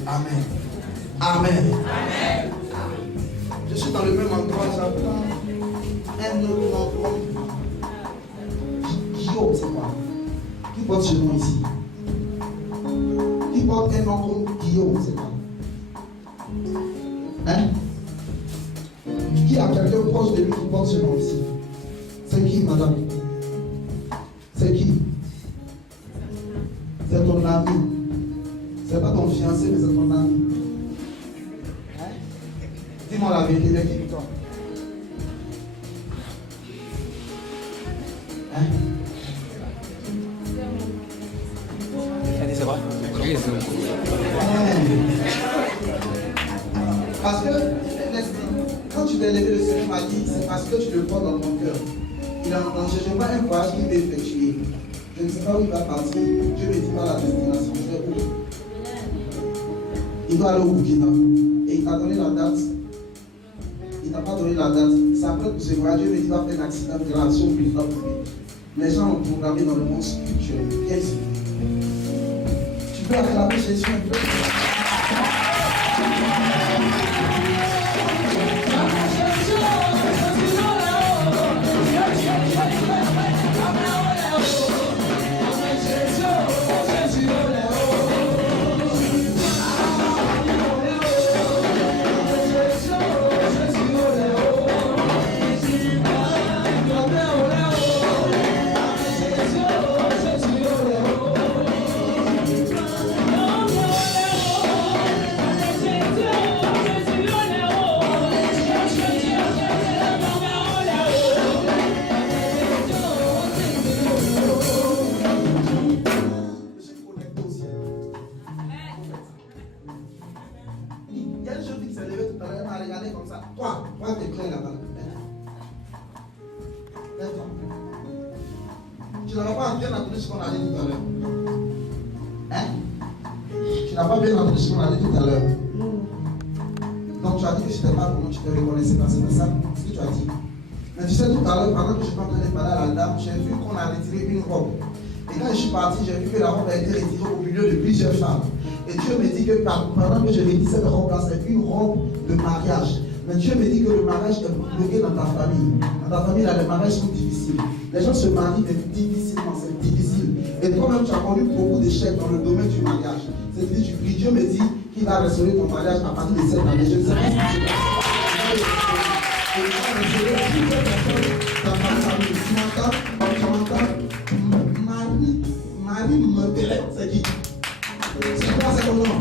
Amen. Amen. Amen. Je suis dans le même endroit, j'apprends un autre nom comme Guillaume, c'est quoi? Qui porte ce nom ici? Qui porte un nom comme Guillaume, c'est quoi? Hein? Qui a quelqu'un proche de lui qui porte ce nom ici? C'est qui, madame? C'est qui? C'est ton ami. C'est pas ton fiancé, mais c'est ton ami. Hein? Dis-moi la vérité, il est qui toi? Hein? Elle dit c'est quoi? Parce que, quand tu t'es levé, le Seigneur m'a dit, c'est parce que tu le portes dans ton cœur. Il est en danger. Je vois un voyage qui va effectuer. Je ne sais pas où il va partir. Dieu me dit pas la destination. Je sais où. Il doit aller au Burkina. Et il t'a donné la date. Il t'a pas donné la date. C'est après pour ce voyage. Dieu me dit qu'il va faire un accident grave. Sauf qu'il va pour lui. Les gens ont programmé dans le monde spirituel. Viens ici. Tu peux acclamer Jésus un peu. Tu n'as pas bien entendu ce qu'on a dit tout à l'heure. Hein? Tu n'as pas bien entendu ce qu'on a dit tout à l'heure. Donc tu as dit que je n'étais pas comment tu te reconnaissais pas, c'est ça ce que tu as dit. Mais tu sais, tout à l'heure, pendant que je suis en train de parler à la dame, j'ai vu qu'on a retiré une robe. Et quand je suis parti, j'ai vu que la robe a été retirée au milieu de plusieurs femmes. Et Dieu me dit que pendant que je retire cette robe-là, c'est une robe de mariage. Mais Dieu me dit que le mariage est bloqué dans ta famille. Dans ta famille, là, les mariages sont difficiles. Les gens se marient, mais difficilement, c'est difficile. Et toi-même, tu as connu beaucoup d'échecs dans le domaine du mariage. C'est-à-dire, tu pries, Dieu me dit qu'il va restaurer ton mariage à partir de cette année. Je ne sais pas si c'est dans ma famille. Tu m'entends? Marie me délecte, c'est qui? C'est quoi c'est ton nom?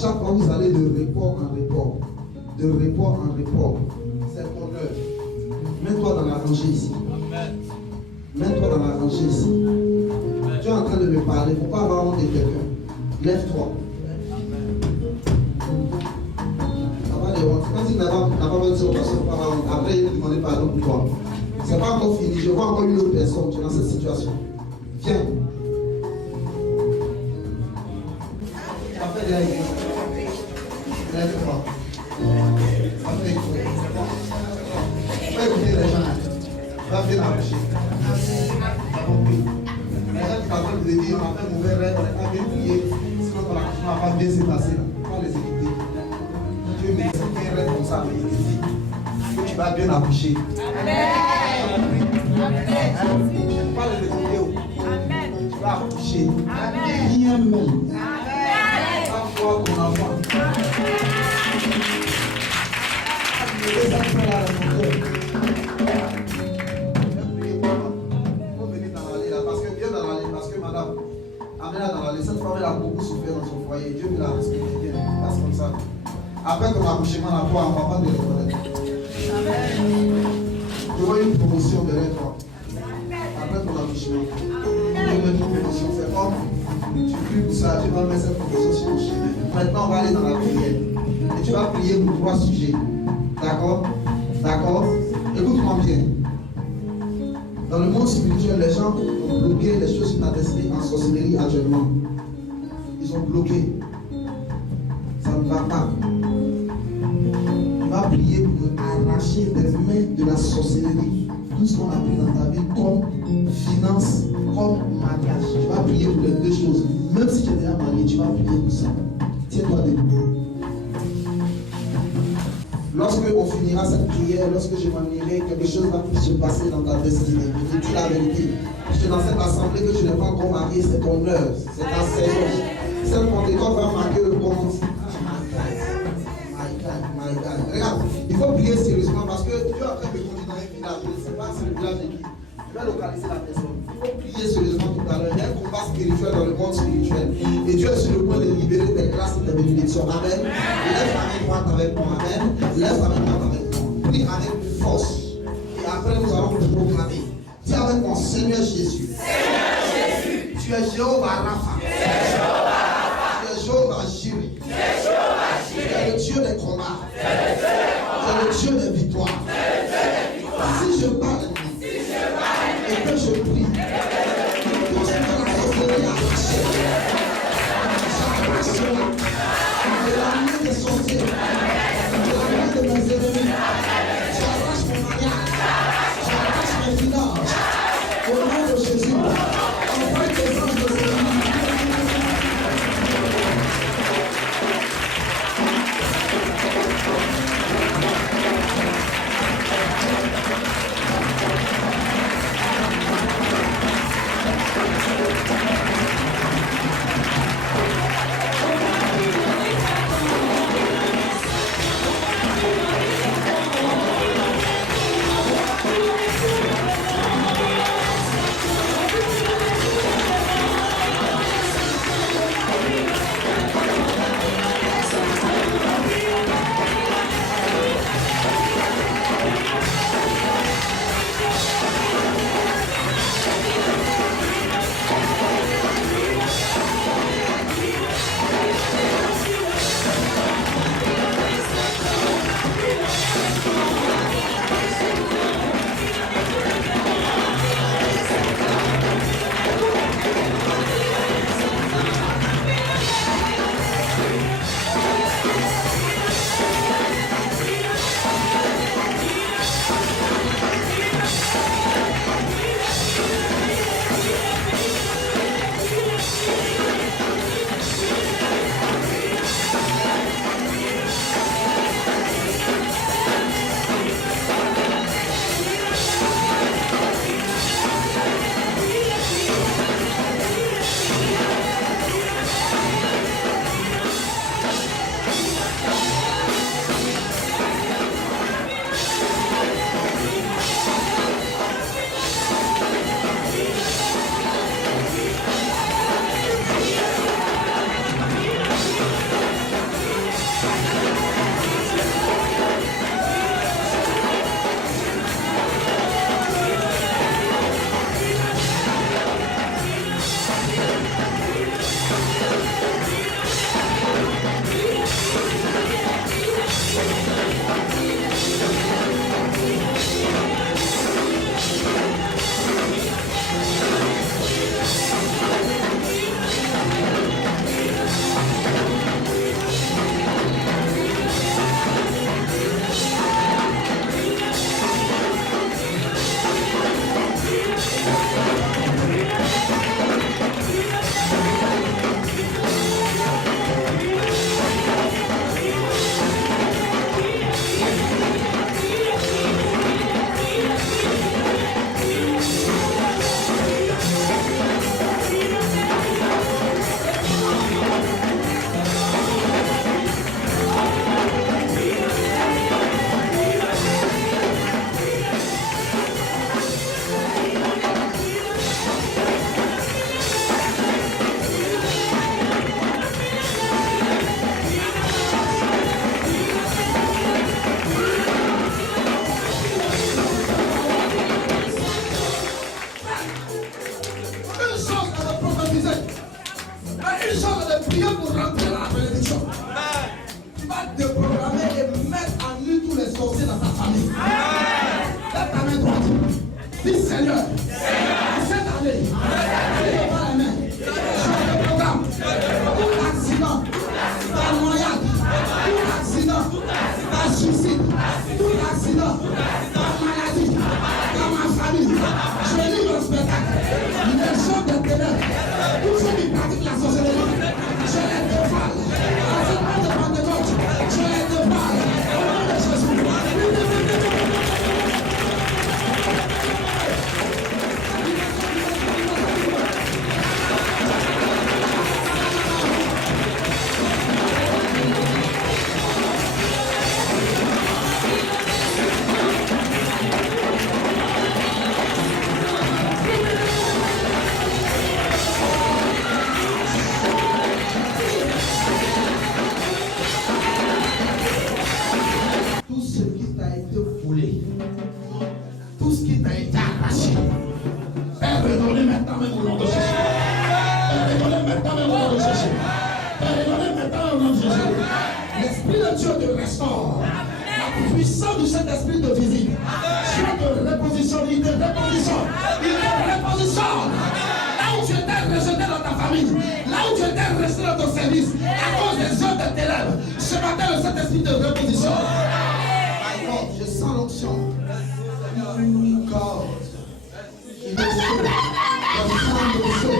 Chaque fois vous allez de report en report, c'est ton heure. Mets-toi dans la rangée ici. Mets-toi dans la rangée ici. Tu es en train de me parler, il ne faut pas avoir honte de quelqu'un. Lève-toi. Ça va les honte. Quand il n'a pas besoin de se repasser, il ne faut pas avoir honte. Après, il va demander pardon pour toi. Ce n'est pas encore fini. Je vois encore une autre personne. Tu es dans cette situation. Viens. Lève-toi. Après, écoutez les gens. Va bien marcher. T'as compris? Les gens qui t'attendent de dire, on a fait mauvais rêve, on n'a pas bien prié. Sinon, ton accouchement n'a pas bien se passer. Il faut les écouter. Dieu me dit, c'est un rêve comme ça, mais il te dit que tu vas bien accoucher. Amen. Pas les écouter. Amen. Tu vas accoucher. Amen. Rien même. Amen. Va voir ton enfant. Cette femme elle a beaucoup souffert dans son foyer. Dieu me l'a respecté bien. Passe comme ça. Après ton accouchement, la foi, on ne va pas te reconnaître. Je vois une promotion derrière toi. Après ton accouchement, tu veux mettre une promotion. C'est comme tu pries pour ça, tu vas mettre cette promotion sur le chemin. Maintenant, on va aller dans la prière. Et tu vas prier pour 3 sujets. D'accord? D'accord? Écoute-moi bien. Dans le monde spirituel, les gens ont bloqué les choses inadressées en sorcellerie actuellement. Ils ont bloqué. Ça ne va pas. Tu vas prier pour arracher des mains de la sorcellerie. Tout ce qu'on a pris dans ta vie comme finance, comme mariage. Tu vas prier pour les 2 choses. Même si tu es déjà marié, tu vas prier pour ça. Tiens-toi debout. Lorsque on finira cette prière, lorsque je m'en irai, quelque chose va se passer dans ta destinée. Je te dis la vérité. Je suis dans cette assemblée que je n'ai pas encore marié, c'est ton heure, c'est ta saison. Cette Pentecôte va marquer le commence. My God. Regarde, il faut prier sérieusement parce que tu es en train de conduire dans un village. Je ne sais pas si c'est le village de qui. Je vais localiser la personne. Il faut prier sérieusement tout à l'heure. Il y a un combat spirituel dans le monde spirituel. Et Dieu est sur le point de libérer tes grâces et tes bénédictions. Amen. Lève la main droite avec moi. Amen. Lève la main droite avec moi. Prie avec force. Et après, nous allons te proclamer. Dis avec moi, Seigneur Jésus. Tu es Jéhovah Rapha. Tu es Jéhovah Jireh. Tu es le Dieu des combats. Tu es le Dieu des victoires. Si je parle et que je prie, tout ce que la sorcellerie a arraché, j'arrache de la main des sorciers, de la main de mes ennemis, j'arrache mon mariage, j'arrache mes finances, au nom de Jésus, envoie tes anges de sécurité, Seigneur, cette année, lève la main. Je te programme tout accident, ta noyade, tout accident, ta suicide, tout accident, ta maladie, dans ma famille. Je livre le spectacle. Les gens de ténèbres, tous ceux qui pratiquent la sorcellerie, je les dévoile. L'enseignement de Pentecôte, je les dévoile. Au nom de Jésus. Tout ce qui t'a été volé, tout ce qui t'a été arraché, est redonné maintenant même au nom de Jésus. Est redonné maintenant même au nom de Jésus. Est redonné maintenant au nom de Jésus. L'Esprit de Dieu te restaure. La puissance du Saint-Esprit te visite. Dieu te repositionne, il te repositionne. Il te repositionne. Là où tu étais rejeté dans ta famille, là où tu étais resté dans ton service, à cause des œuvres de ténèbres, ce matin le Saint-Esprit te repositionne. Je sens l'onction. Corps. Il est feu. Des femmes de feu.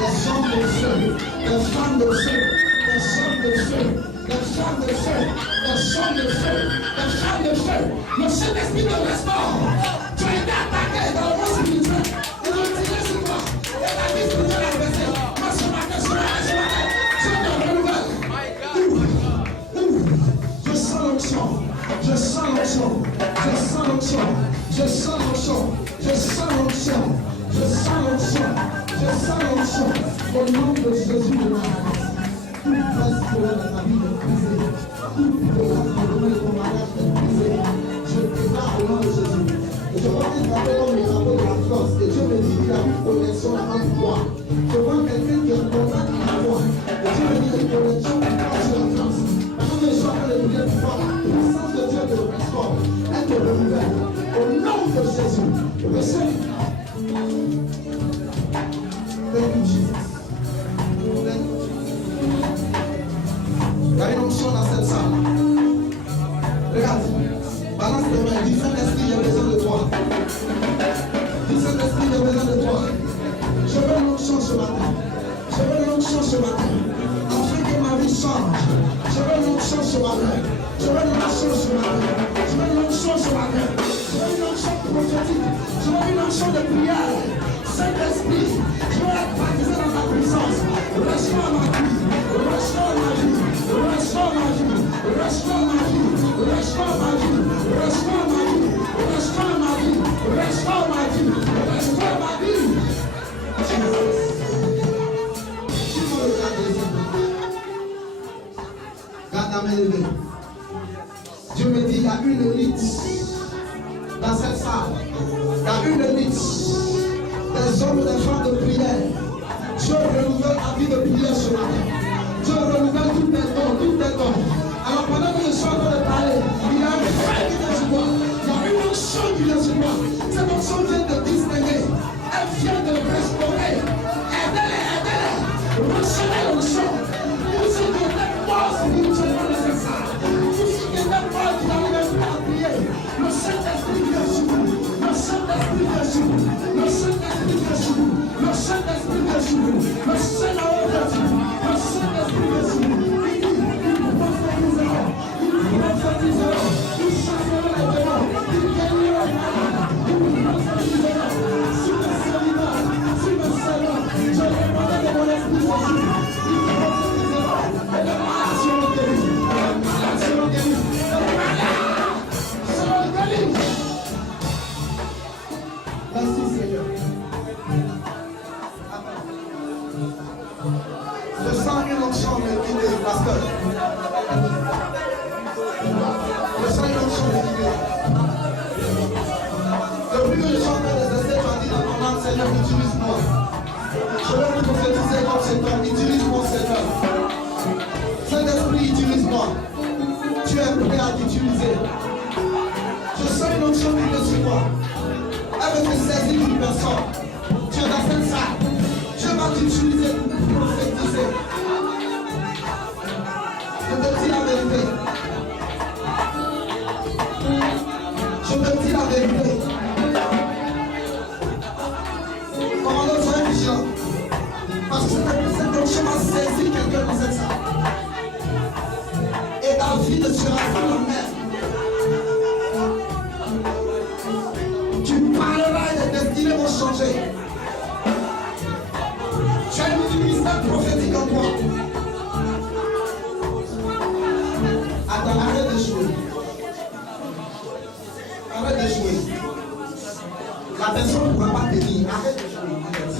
Des femmes de feu. Des femmes de feu. Des femmes de feu. Des femmes de feu. Des femmes de feu. Des femmes de feu. Le Saint-Esprit te restaure. Tu as été attaqué dans le monde spirituel. Ils ont tiré sur toi. Et la vie spirituelle a baissé. Moi ce matin, je te renouvelle. Je sens l'onction. Je sens l'onction. Je sens l'onction. Je sens l'onction. Je sens l'onction. Je sens l'onction. Je sens l'onction. Au nom de Jésus de Nazareth. Tout reste de ta vie est brisé. Tout reste de ton mariage est brisé. Je déclare au nom de Jésus. Et je vois qu'il travaille comme les drapeaux de la force. Et Dieu me dit qu'il a une connexion avec toi. Je vois quelqu'un qui est en contact avec moi. Et Dieu me dit qu'il y a une connexion avec toi sur la France. Maintenant, je suis en train de prier pour toi. La puissance de Dieu te restaure. Elle te renouvelle. Au nom de Jésus. Recevez. Thank you, Jesus. Thank you. Il y a une onction dans cette salle. Regarde. Balance tes mains. Dis Saint-Esprit, j'ai besoin de toi. Dis Saint-Esprit, j'ai besoin de toi. Je veux une onction ce matin. Je veux une onction ce matin. Afin que ma vie change. Je veux une onction ce matin. Je veux une onction ce matin. Je veux une onction ce matin. Je veux une onction prophétique. Je veux une onction de prière. Saint-Esprit, je veux être baptisé dans ta puissance. Restaure ma vie. Restaure ma vie. Restaure ma vie. Restaure ma vie. Restaure ma vie. Restaure ma vie. Restaure ma vie. Restaure ma vie. Restaure ma vie. Garde la main levée. Dieu me dit, il y a une élite dans cette salle. Il y a une élite des hommes et des femmes de prière. Dieu renouvelle la vie de prière ce matin. Dieu renouvelle tous tes dons, tous tes dons. Alors pendant que je suis en train de parler, il y a une fête qui vient sur moi. Il y a une onction qui vient sur moi. Cette onction vient de distinguer. Elle vient de restaurer. Aidez-les, aidez-les. Recevez l'onction. Tout ce qui était mort spirituellement nécessaire. Tout ce qui était mort qui n'arrivait plus à prier. Le Saint-Esprit vient sur vous. Le Saint-Esprit vient sur vous. Le Saint-Esprit vient sur vous. Le Saint-Esprit vient sur vous. Le Saint-Esprit vient sur vous. Le Saint-Esprit vient sur vous. Il prophétisera. Il prophétisera. Il chassera les démons. Il guérira les malades. Il prophétisera. Sur le serviteur. Sur le Seigneur. Je répondrai de mon esprit Jésus. Il prophétisera. Et les malades seront guéris. Les malades seront guéris. Les malades seront guéris. Merci Seigneur. Je sens une onction me guider, pasteur. Je sens une onction me guider. Depuis que je suis en train d'exercer, tu as dit dans ton âme, Seigneur, utilise-moi. Je vais vous prophétiser comme cet homme. Utilise-moi cet homme. Saint-Esprit, utilise-moi. Tu es prêt à t'utiliser. Je sens une onction qui est sur moi. veut te saisir d'une personne. Tu es dans cette salle. Dieu va t'utiliser pour prophétiser. Je te dis la vérité. Je te dis la vérité. Commandant, soyez vigilant. Parce que cette onction va saisir quelqu'un dans cette salle. Et ta vie ne sera pas la même. Tu parleras et tes destinées vont changer. Tu as une ministère prophétique en toi. Attends, arrête de jouer. Arrête de jouer. La personne ne pourra pas tenir. Arrête de jouer. Arrête.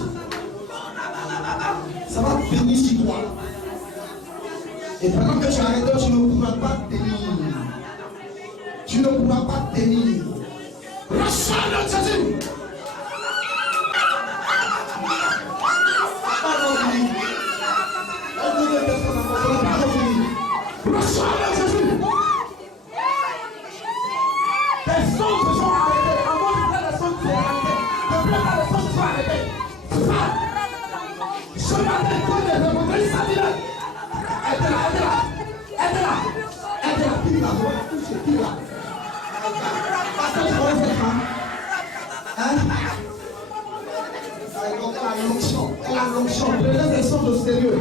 Ça va venir sur toi. Et pendant que tu arrêtes, tu ne pourras pas tenir. Tu ne pourras pas tenir. Reçois le Jésus. Reçois le Jésus. Tes sons se sont arrêtés. Avant de faire les sons qui sont arrêtés. Ne fais pas les sons qui sont arrêtés. C'est ça. Ce matin, quand les remontées, ça dit là. Aide-la. Pile la voix. Pile la. Parce que je vois cette femme. Hein? Elle a l'onction. Prenez ces songes au sérieux.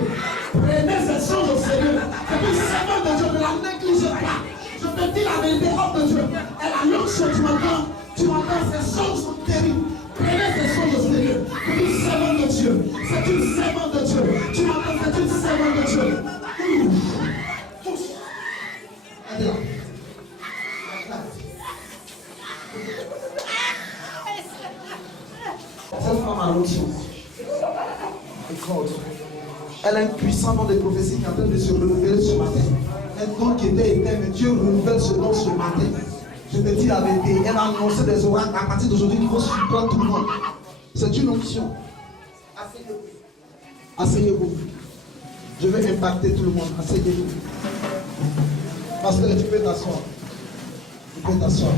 Prenez ces songes au sérieux. C'est une servante de Dieu. Ne la négligez pas. Je te dis la vérité, homme de Dieu. Elle a l'onction. Tu m'entends? Ces songes sont terribles. Prenez ces songes au sérieux. C'est une servante de Dieu. C'est une servante de Dieu. Tu m'entends? C'est une servante de Dieu. Aide-la. Cette femme a l'onction. Elle a une puissance dans des prophéties qui est en train de se renouveler ce matin. Un don qui était éteint, mais Dieu renouvelle ce don ce matin. Je te dis la vérité. Elle a annoncé des oracles à partir d'aujourd'hui qui vont surprendre tout le monde. C'est une onction. Asseyez-vous. Je vais impacter tout le monde. Asseyez-vous. Pasteur, tu peux t'asseoir. Tu peux t'asseoir.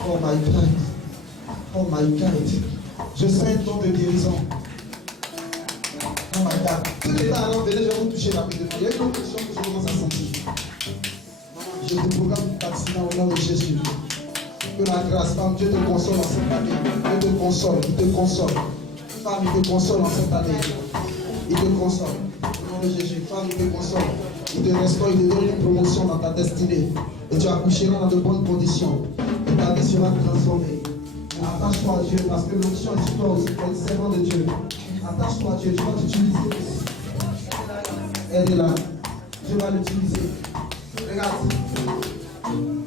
Oh my God. Oh my God. Je sens un don de guérison. Oh my God. Tout est là, alors venez, je vais vous toucher rapidement. Il y a une autre question que je commence à sentir. Je te programme d'accident au nom de Jésus. Que la grâce, femme, Dieu te console en cette année. Dieu te console, il te console. Femme, il te console en cette année. Il te console. Au nom de Jésus, femme, il te console. Il te restaure, il te donne une promotion dans ta destinée. Et tu accoucheras dans de bonnes conditions. Et ta vie sera transformée. Attache-toi à Dieu parce que l'onction est sur toi aussi pour être servant de Dieu. Attache-toi à Dieu, tu vas t'utiliser. Elle est là. Tu vas l'utiliser. Regarde.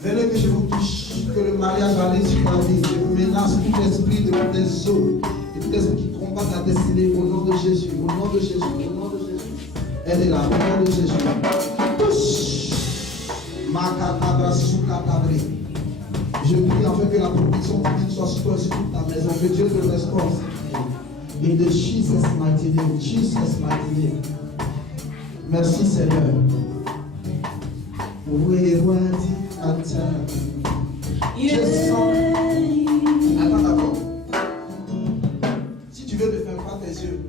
Venez que je vous touche. Que le mariage va aller sur ta vie. Je vous menace tout esprit de des eaux. Et tout esprit qui combat ta destinée au nom de Jésus. Au nom de Jésus. Au nom de Jésus. Elle est là. Au nom de Jésus. Touche. Makadabra soukadabri. Je prie enfin que la protection divine soit sur toi et sur toute ta maison. Que Dieu te restaure. In the Jesus mighty name. Jesus mighty name. Merci Seigneur. Je sens. Attends d'abord. Si tu veux ne ferme pas tes yeux.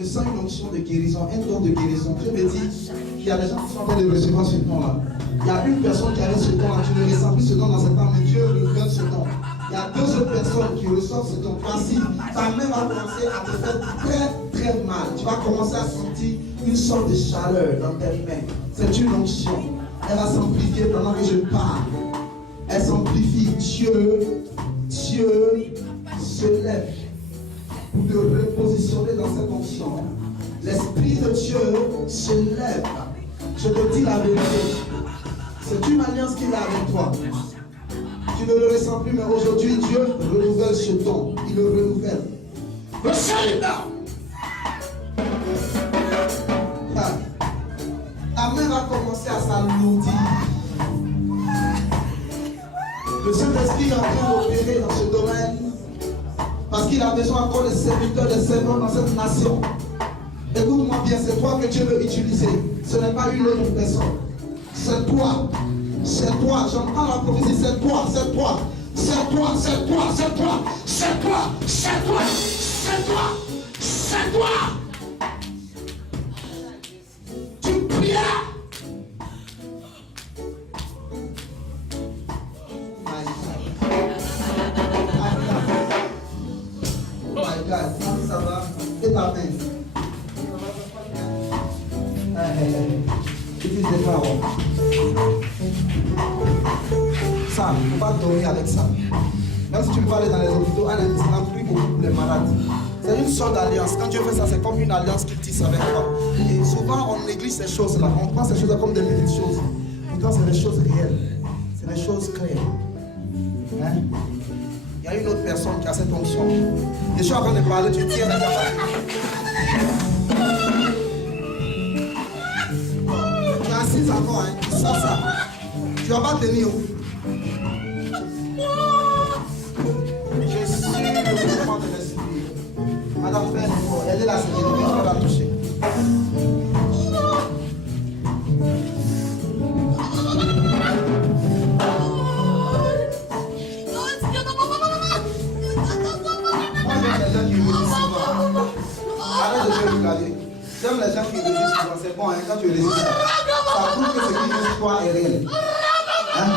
Je sens une onction de guérison, un don de guérison. Dieu me dit qu'il y a des gens qui sont en train de recevoir ce don-là. Il y a une personne qui avait ce don-là, tu ne ressens plus ce don dans cette temps, mais Dieu renouvelle ce don. Il y a deux autres personnes qui reçoivent ce don. Voici, ta main va commencer à te faire très très mal. Tu vas commencer à sentir une sorte de chaleur dans tes mains. C'est une onction. Elle va s'amplifier pendant que je parle. Elle s'amplifie. Dieu se lève pour te repositionner dans cette onction. L'Esprit de Dieu se lève. Je te dis la vérité. C'est une alliance qu'il a avec toi. Tu ne le ressens plus, mais aujourd'hui, Dieu renouvelle ce don. Il le renouvelle. Receive now. Ta main va commencer à s'alourdir. Le Saint-Esprit est en train d'opérer dans ce domaine. Parce qu'il a besoin encore de serviteurs, de servants dans cette nation. Écoute-moi bien, c'est toi que Dieu veut utiliser. Ce n'est pas une autre personne. C'est toi. C'est toi. J'entends la prophétie, c'est toi. C'est toi, c'est toi, c'est toi, c'est toi, c'est toi, c'est toi, c'est toi. Tu priais. Oh my God, ça va? Et ta main? Utilise des paroles. Ça, il ne faut pas dormir avec ça. Même si tu peux aller dans les hôpitaux, ça n'a plus beaucoup pour les malades. C'est une sorte d'alliance. Quand Dieu fait ça, c'est comme une alliance qu'il tisse avec toi. Et souvent, on néglige ces choses-là. On prend ces choses-là comme des petites choses. Pourtant, c'est des choses réelles. C'est des choses claires. Hein? Il y a une autre personne qui a cette onction. Je suis en train de parler, tu tiens la caméra. Tu es assise encore, hein? Tu sors ça. Tu vas pas tenir. Je suis le mouvement de l'esprit. Madame, fais un effort. Elle est là, c'est l'ennemi, je vais la toucher. Arrête de te regarder. J'aime les gens qui résistent souvent. C'est bon, hein, quand tu résistes, ça prouve que ce qui résiste toi est réel. Hein?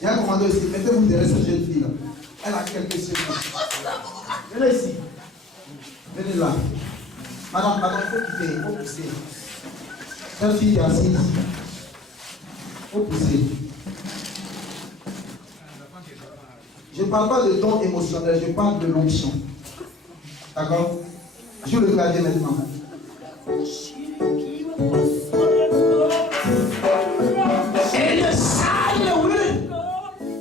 Il y a un commando ici. Mettez-vous derrière cette jeune fille là. Elle a quelques secondes. Venez ici. Venez là. Madame, il faut quitter. Il faut pousser. Cette fille est assise. Il faut pousser. Je ne parle pas de don émotionnel, je parle de l'onction. D'accord? Je vais le clavier maintenant. Et le sale, oui.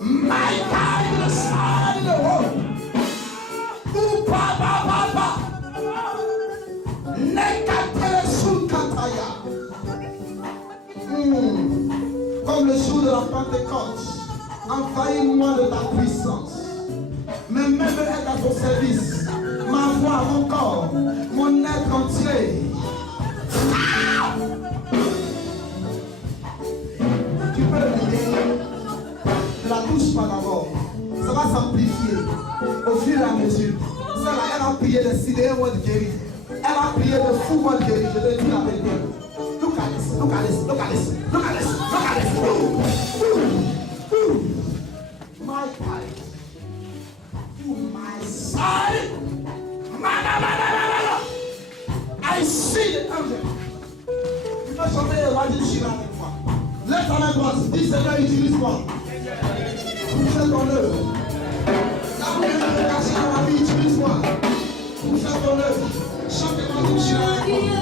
My God, le sale, oh. Ou papa. Nekate sous kataya. Comme le jour de la Pentecôte. Envahis-moi de ta puissance. Mes mains est à ton service. Ma voix, mon corps, mon être entier. Tu peux le libérer. Ne la touche pas d'abord. Ça va s'amplifier au fur et à mesure. Celle-là, elle a prié de sidérés, moi de guérir. Elle a prié de fou, moi de guérir. Je te dis la vérité. Look at this, look at this, look at this, look at this, look at this. My God. My side. I see the angel. Tu peux chanter Evangelist Shira avec moi. Lève ta main droite. Dis Seigneur, utilise-moi. Pour faire ton œuvre. Là où il y a une caché dans ma vie, utilise-moi. Pour faire ton œuvre. Chante Evangelist Shira avec moi.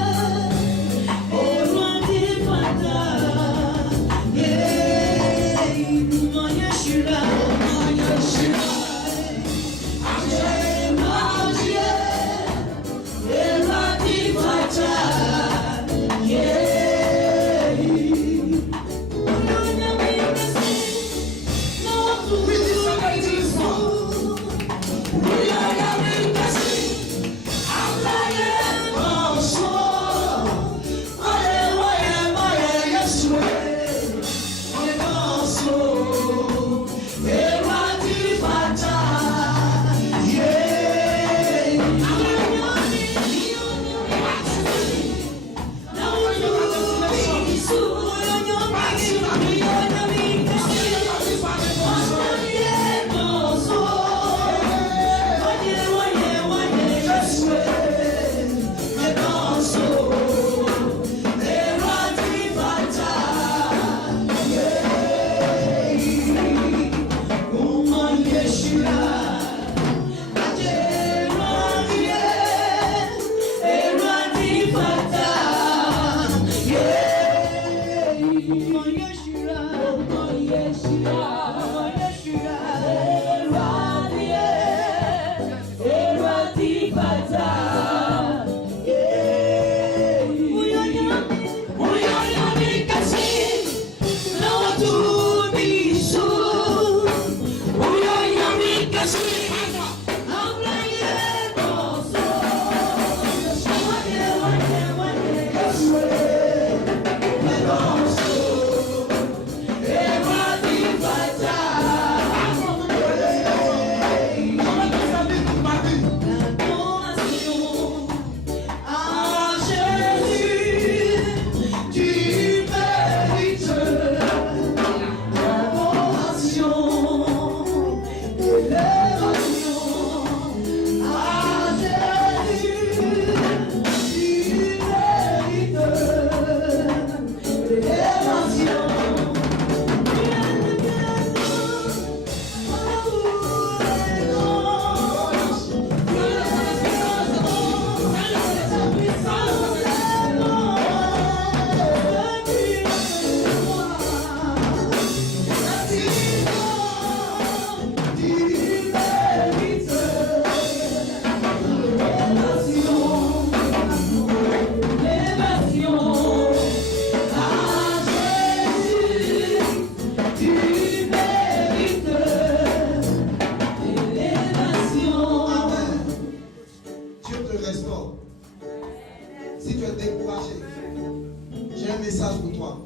un message pour toi.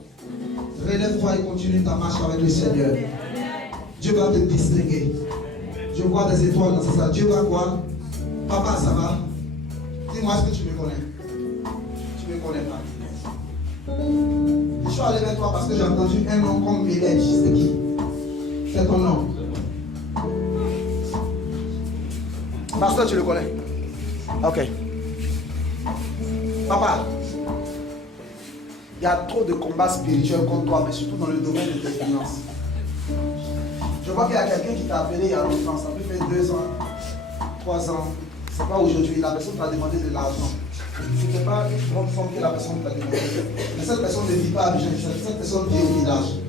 Relève-toi et continue ta marche avec le Seigneur. Dieu va te distinguer. Je vois des étoiles dans ça. Dieu va quoi? Papa, ça va? Dis-moi, est-ce que tu me connais? Tu ne me connais pas. Je suis allé vers toi parce que j'ai entendu un nom comme Mélèche. C'est qui? C'est ton nom. Pasteur, tu le connais? Ok. Papa, il y a trop de combats spirituels contre toi, mais surtout dans le domaine de tes finances. Je vois qu'il y a quelqu'un qui t'a appelé il y a longtemps, ça peut faire 2 ans, 3 ans, c'est pas aujourd'hui, la personne t'a demandé de l'argent. Ce n'est pas une grande somme que la personne t'a demandé. Mais cette personne ne vit pas à Abidjan, cette personne vit au village.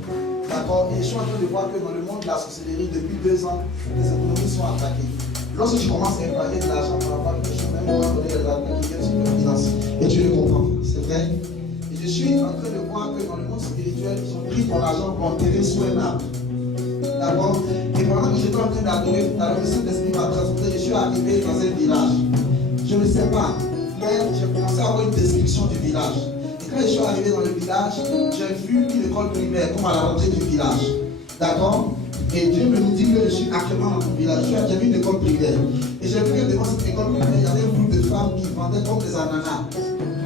D'accord? Et je suis en train de voir que dans le monde de la sorcellerie, depuis 2 ans, les économies sont attaquées. Lorsque tu commences à épargner de l'argent par rapport à quelque chose, même au moment donné, elle va attaquer sur tes finances. Et tu le comprends, c'est vrai? Et je suis en train de voir que dans le monde spirituel, ils ont pris ton argent pour enterrer sous un arbre. D'accord? Et pendant que j'étais en train d'adorer tout à l'heure, le Saint-Esprit m'a transporté, je suis arrivé dans un village. Je ne sais pas, mais j'ai commencé à avoir une description du village. Et quand je suis arrivé dans le village, j'ai vu une école primaire comme à la rentrée du village. D'accord? Et Dieu me dit que je suis actuellement dans mon village. J'ai vu une école primaire. Et j'ai vu que devant cette école primaire, il y avait un groupe de femmes qui vendaient comme des ananas.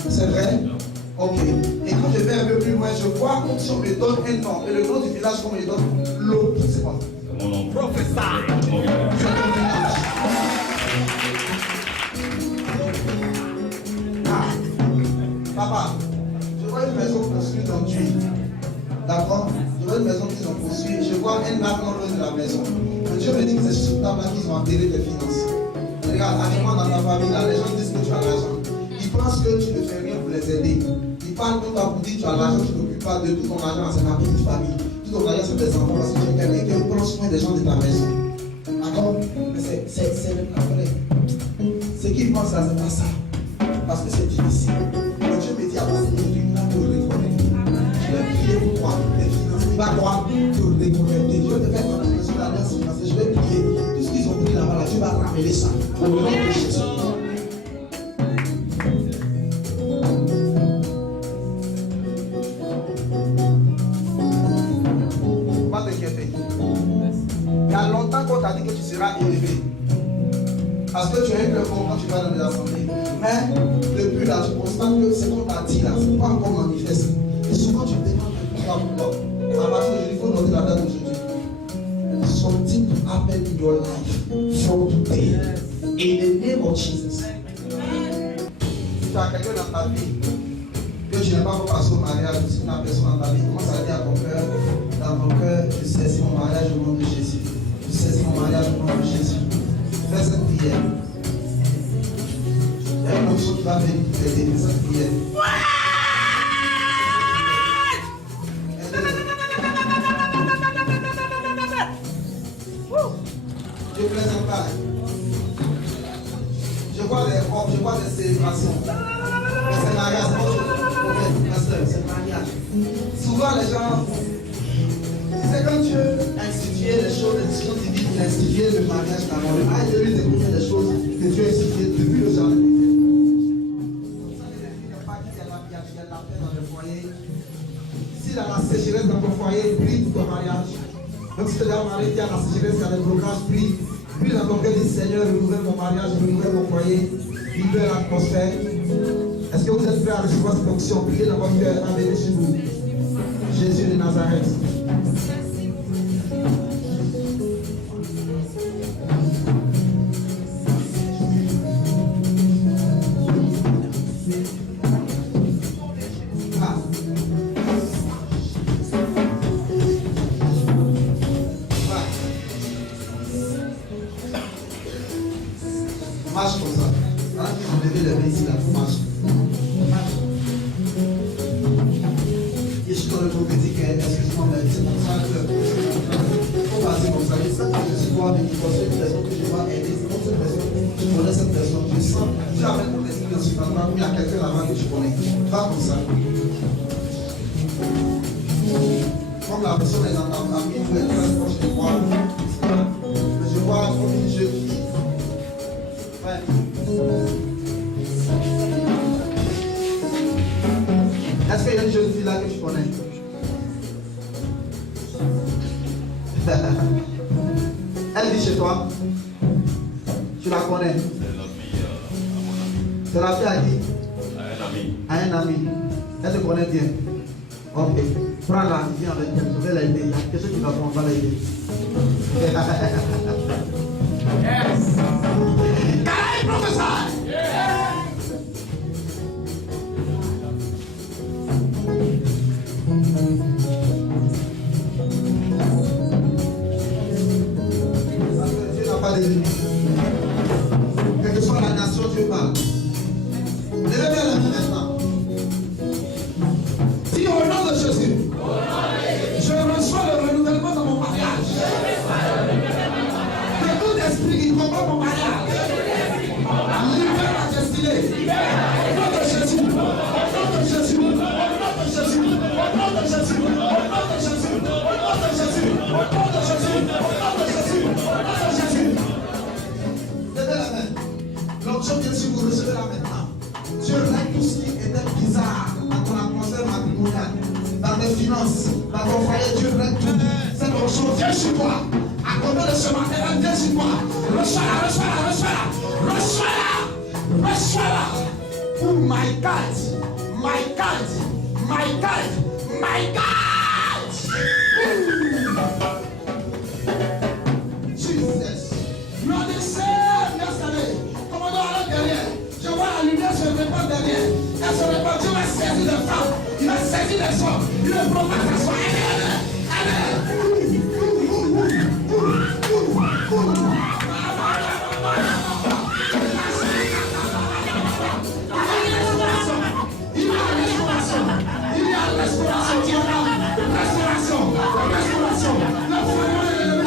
C'est vrai? Ok. Et quand je vais un peu plus loin, je vois comme si on me donne un nom. Et le nom du village, comme on me donne l'eau. C'est quoi? Mon nom. Professeur. C'est ton village. Ah. Papa, je vois une maison construite en tuile. D'accord? Je vois une maison qu'ils ont construite. Je vois un arbre non loin de la maison. Mais Dieu me dit que c'est sur ta main qu'ils ont enterré tes finances. Regarde, avec moi dans ta famille, là, les gens disent que tu as l'argent. Ils pensent que tu ne fais rien pour les aider. Ils parlent de toi pour dire que tu as l'argent, tu ne t'occupes pas de tout ton argent, c'est ma petite famille. Tout ton argent, c'est tes enfants. Parce que tu es quelqu'un qui prend soin des gens de ta maison. D'accord? Mais c'est le problème. Ce qu'ils pensent là, c'est pas ça. Parce que c'est difficile. Mais Dieu me dit à partir de là, te reconnaître. Je vais prier pour toi. Les finances, il va croire te reconnaître. Je vais te faire connaître sur la danse financière. Je vais prier. Tout ce qu'ils ont pris là-bas, là, tu vas ramener ça. Au nom de Jésus. Pas t'inquiéter. Il y a longtemps qu'on t'a dit que tu seras élevé. Parce que tu es un peu bon quand tu vas dans les assemblées. Mais depuis là, tu constates que ce qu'on t'a dit là, ce n'est pas encore manifeste. Et souvent tu te demandes pourquoi. À partir d'aujourd'hui, il faut donner la date d'aujourd'hui. Something to happen in your life from today. In the name of Jesus. Si tu as quelqu'un dans ta vie que tu n'aimes pas pour passer au mariage, si tu as une personne dans ta vie, commence à dire à ton cœur, dans ton cœur, je saisis mon mariage au nom de Jésus. Je saisis mon mariage au nom de Jésus. Fais cette prière. Il y a une option qui va venir t'aider. Fais cette prière. Je plaisante pas. Je vois des robes, je vois des célébrations. Mais c'est mariage. C'est mariage. Souvent les gens, c'est quand Dieu a institué les choses, les décisions divines, il a institué le mariage dans le monde. Ah, il a eu découvrir des choses que Dieu a instituées depuis le jardin. Il y a la paix dans le foyer. S'il y a la sécheresse dans ton foyer, prie pour ton mariage. Donc si tu es marié, il y a la sécheresse, il y a des blocages, prie. Puis dans ton cœur, dis Seigneur, renouvelle mon mariage, renouvelle mon foyer, libère l'atmosphère. Est-ce que vous êtes prêts à recevoir cette onction? Priez dans votre cœur, venez chez vous. Jésus de Nazareth. Marche comme ça. Hein? On devait lever ici, là, marche. Marche. Je suis dans le prophétique, excuse-moi, mais c'est comme ça que il faut passer comme ça. Je sais que je suis droit de divorcer une personne que je dois aider. C'est comme cette personne, je connais cette personne, je sens, tu appelles ton esprit dans ce endroit où il y a quelqu'un là-bas que tu connais. Va comme ça. Comme la personne est dans ta famille, ou elle est très proche de toi. Mais je vois comme une jeune fille. Ouais. Est-ce qu'il y a une jeune fille là que tu connais. Elle vit chez toi. Tu la connais. C'est la fille à qui? À un ami. Elle te connaît bien. Ok. Prends-la, viens avec elle. Je vais l'aider. Il y a quelque chose qui va prendre, on va l'aider. Yes. Can I prophesy? Dieu n'a pas d'ennemi. Quelle que soit la nation, Dieu parle. Levez bien la main maintenant. Dis au nom de Jésus, je reçois le renouvellement dans mon mariage. Que tout esprit qui combat mon mariage, libère la destinée. Au nom de Jésus, au nom de Jésus, au nom de Jésus, au nom de Jésus, au nom de Jésus, au nom de Jésus, au nom de Jésus, au nom de Jésus, au nom de Jésus. Levez la main. L'onction vient si vous recevez là maintenant. Dieu règle tout ce qui était bizarre dans ton atmosphère matrimoniale, dans tes finances, dans ton foyer. Dieu règle tout. Cette onction vient sur toi. À côté de ce matin, elle vient sur toi. Reçois-la, reçois-la, reçois-la, reçois-la, reçois-la. Oh my God, my God, my God, my God. Jesus. Je vois la lumière se répandre derrière. Elle se répand. Dieu va saisir les femmes. Il va saisir les hommes. Il le prompt à s'asseoir. Il y a restauration. Il y a restauration. Restauration. Restauration. Le foyer est levé.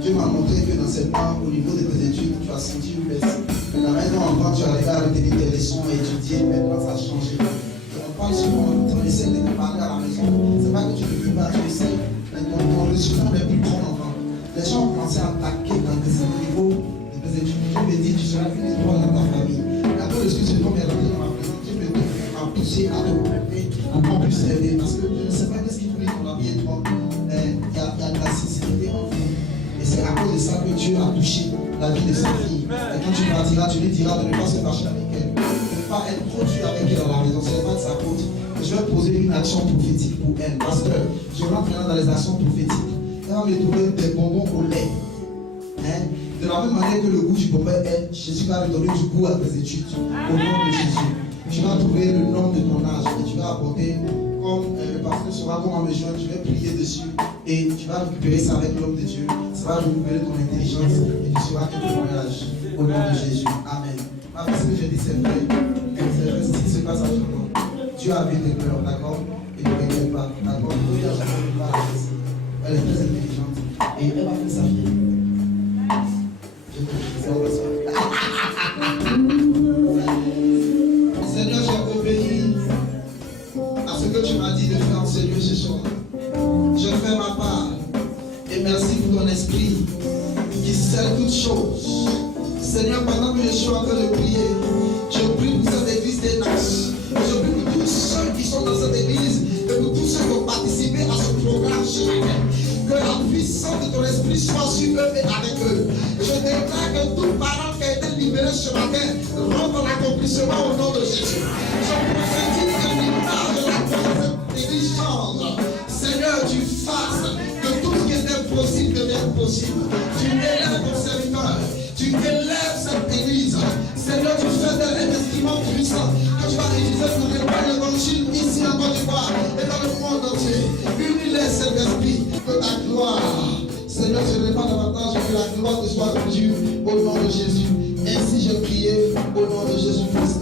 Dieu m'a montré que dans cette part, au niveau de tes études, tu as senti une baisse. La raison quand tu arrives à retenir tes leçons et étudier, maintenant ça a changé. On parle souvent, on essaie de te parler à la maison. C'est pas que tu ne veux pas, tu essaies, mais ton résultat n'est plus grand encore. Les gens ont commencé à attaquer dans tes niveaux de tes études. Dieu me dit, tu seras une étoile dans ta famille. À cause de ce que ce nom est rentré dans ma présence, Dieu me dit, à pousser, à te compléter, encore plus aider. Parce que je ne sais pas qu'est-ce qui brille dans la vie et toi. Il y a de la sincérité en vous. Et c'est à cause de ça que Dieu a touché la vie de sa fille. Et quand tu partiras, tu lui diras de ne pas se fâcher avec elle. De ne pas être trop dur avec elle dans la maison. Ce n'est pas de sa faute. Je vais poser une action prophétique pour elle. Parce que je rentre maintenant dans les actions prophétiques. Elle va me trouver des bonbons au lait. De la même manière que le goût du bonbon est, Jésus va lui donner du goût à tes études. Au nom de Jésus. Tu vas trouver le nom de ton âge et tu vas apporter, comme le pasteur saura comment me joindre, je vais prier dessus et tu vas récupérer ça avec l'homme de Dieu. Ça va récupérer ton intelligence et tu sauras que ton âge. Au nom de Jésus. Amen. Parce que je dis c'est vrai. C'est vrai, ce qui se passe actuellement. Dieu a vu tes pleurs, d'accord? Et ne regrette pas, d'accord? Elle est très intelligente et elle va faire sa vie. Seigneur, j'ai obéi à ce que tu m'as dit de faire en ce lieu ce soir. Je fais ma part et merci pour ton esprit qui scelle toutes choses. Seigneur, pendant que je suis en train de prier, je prie pour cette église des nations. Je prie pour tous ceux qui sont dans cette église et pour tous ceux qui ont participé à ce programme ce matin. Que la puissance de ton esprit soit sur eux et avec eux. Je déclare que toute parole qui a été libérée ce matin rentre en accomplissement au nom de Jésus. Je prophétise que l'image de la église change. Seigneur, tu fasses que tout ce qui est impossible devienne possible. Tu élèves ton serviteur. Tu élèves cette église. Seigneur, tu fais d'elle un instrument puissant que tu vas utiliser pour répandre l'évangile ici en Côte d'Ivoire et dans le monde entier. Unis-les, Saint-Esprit, que ta gloire. Seigneur, je ne vais pas davantage que la gloire te soit rendue au nom de Jésus. Ainsi, je priais au nom de Jésus-Christ.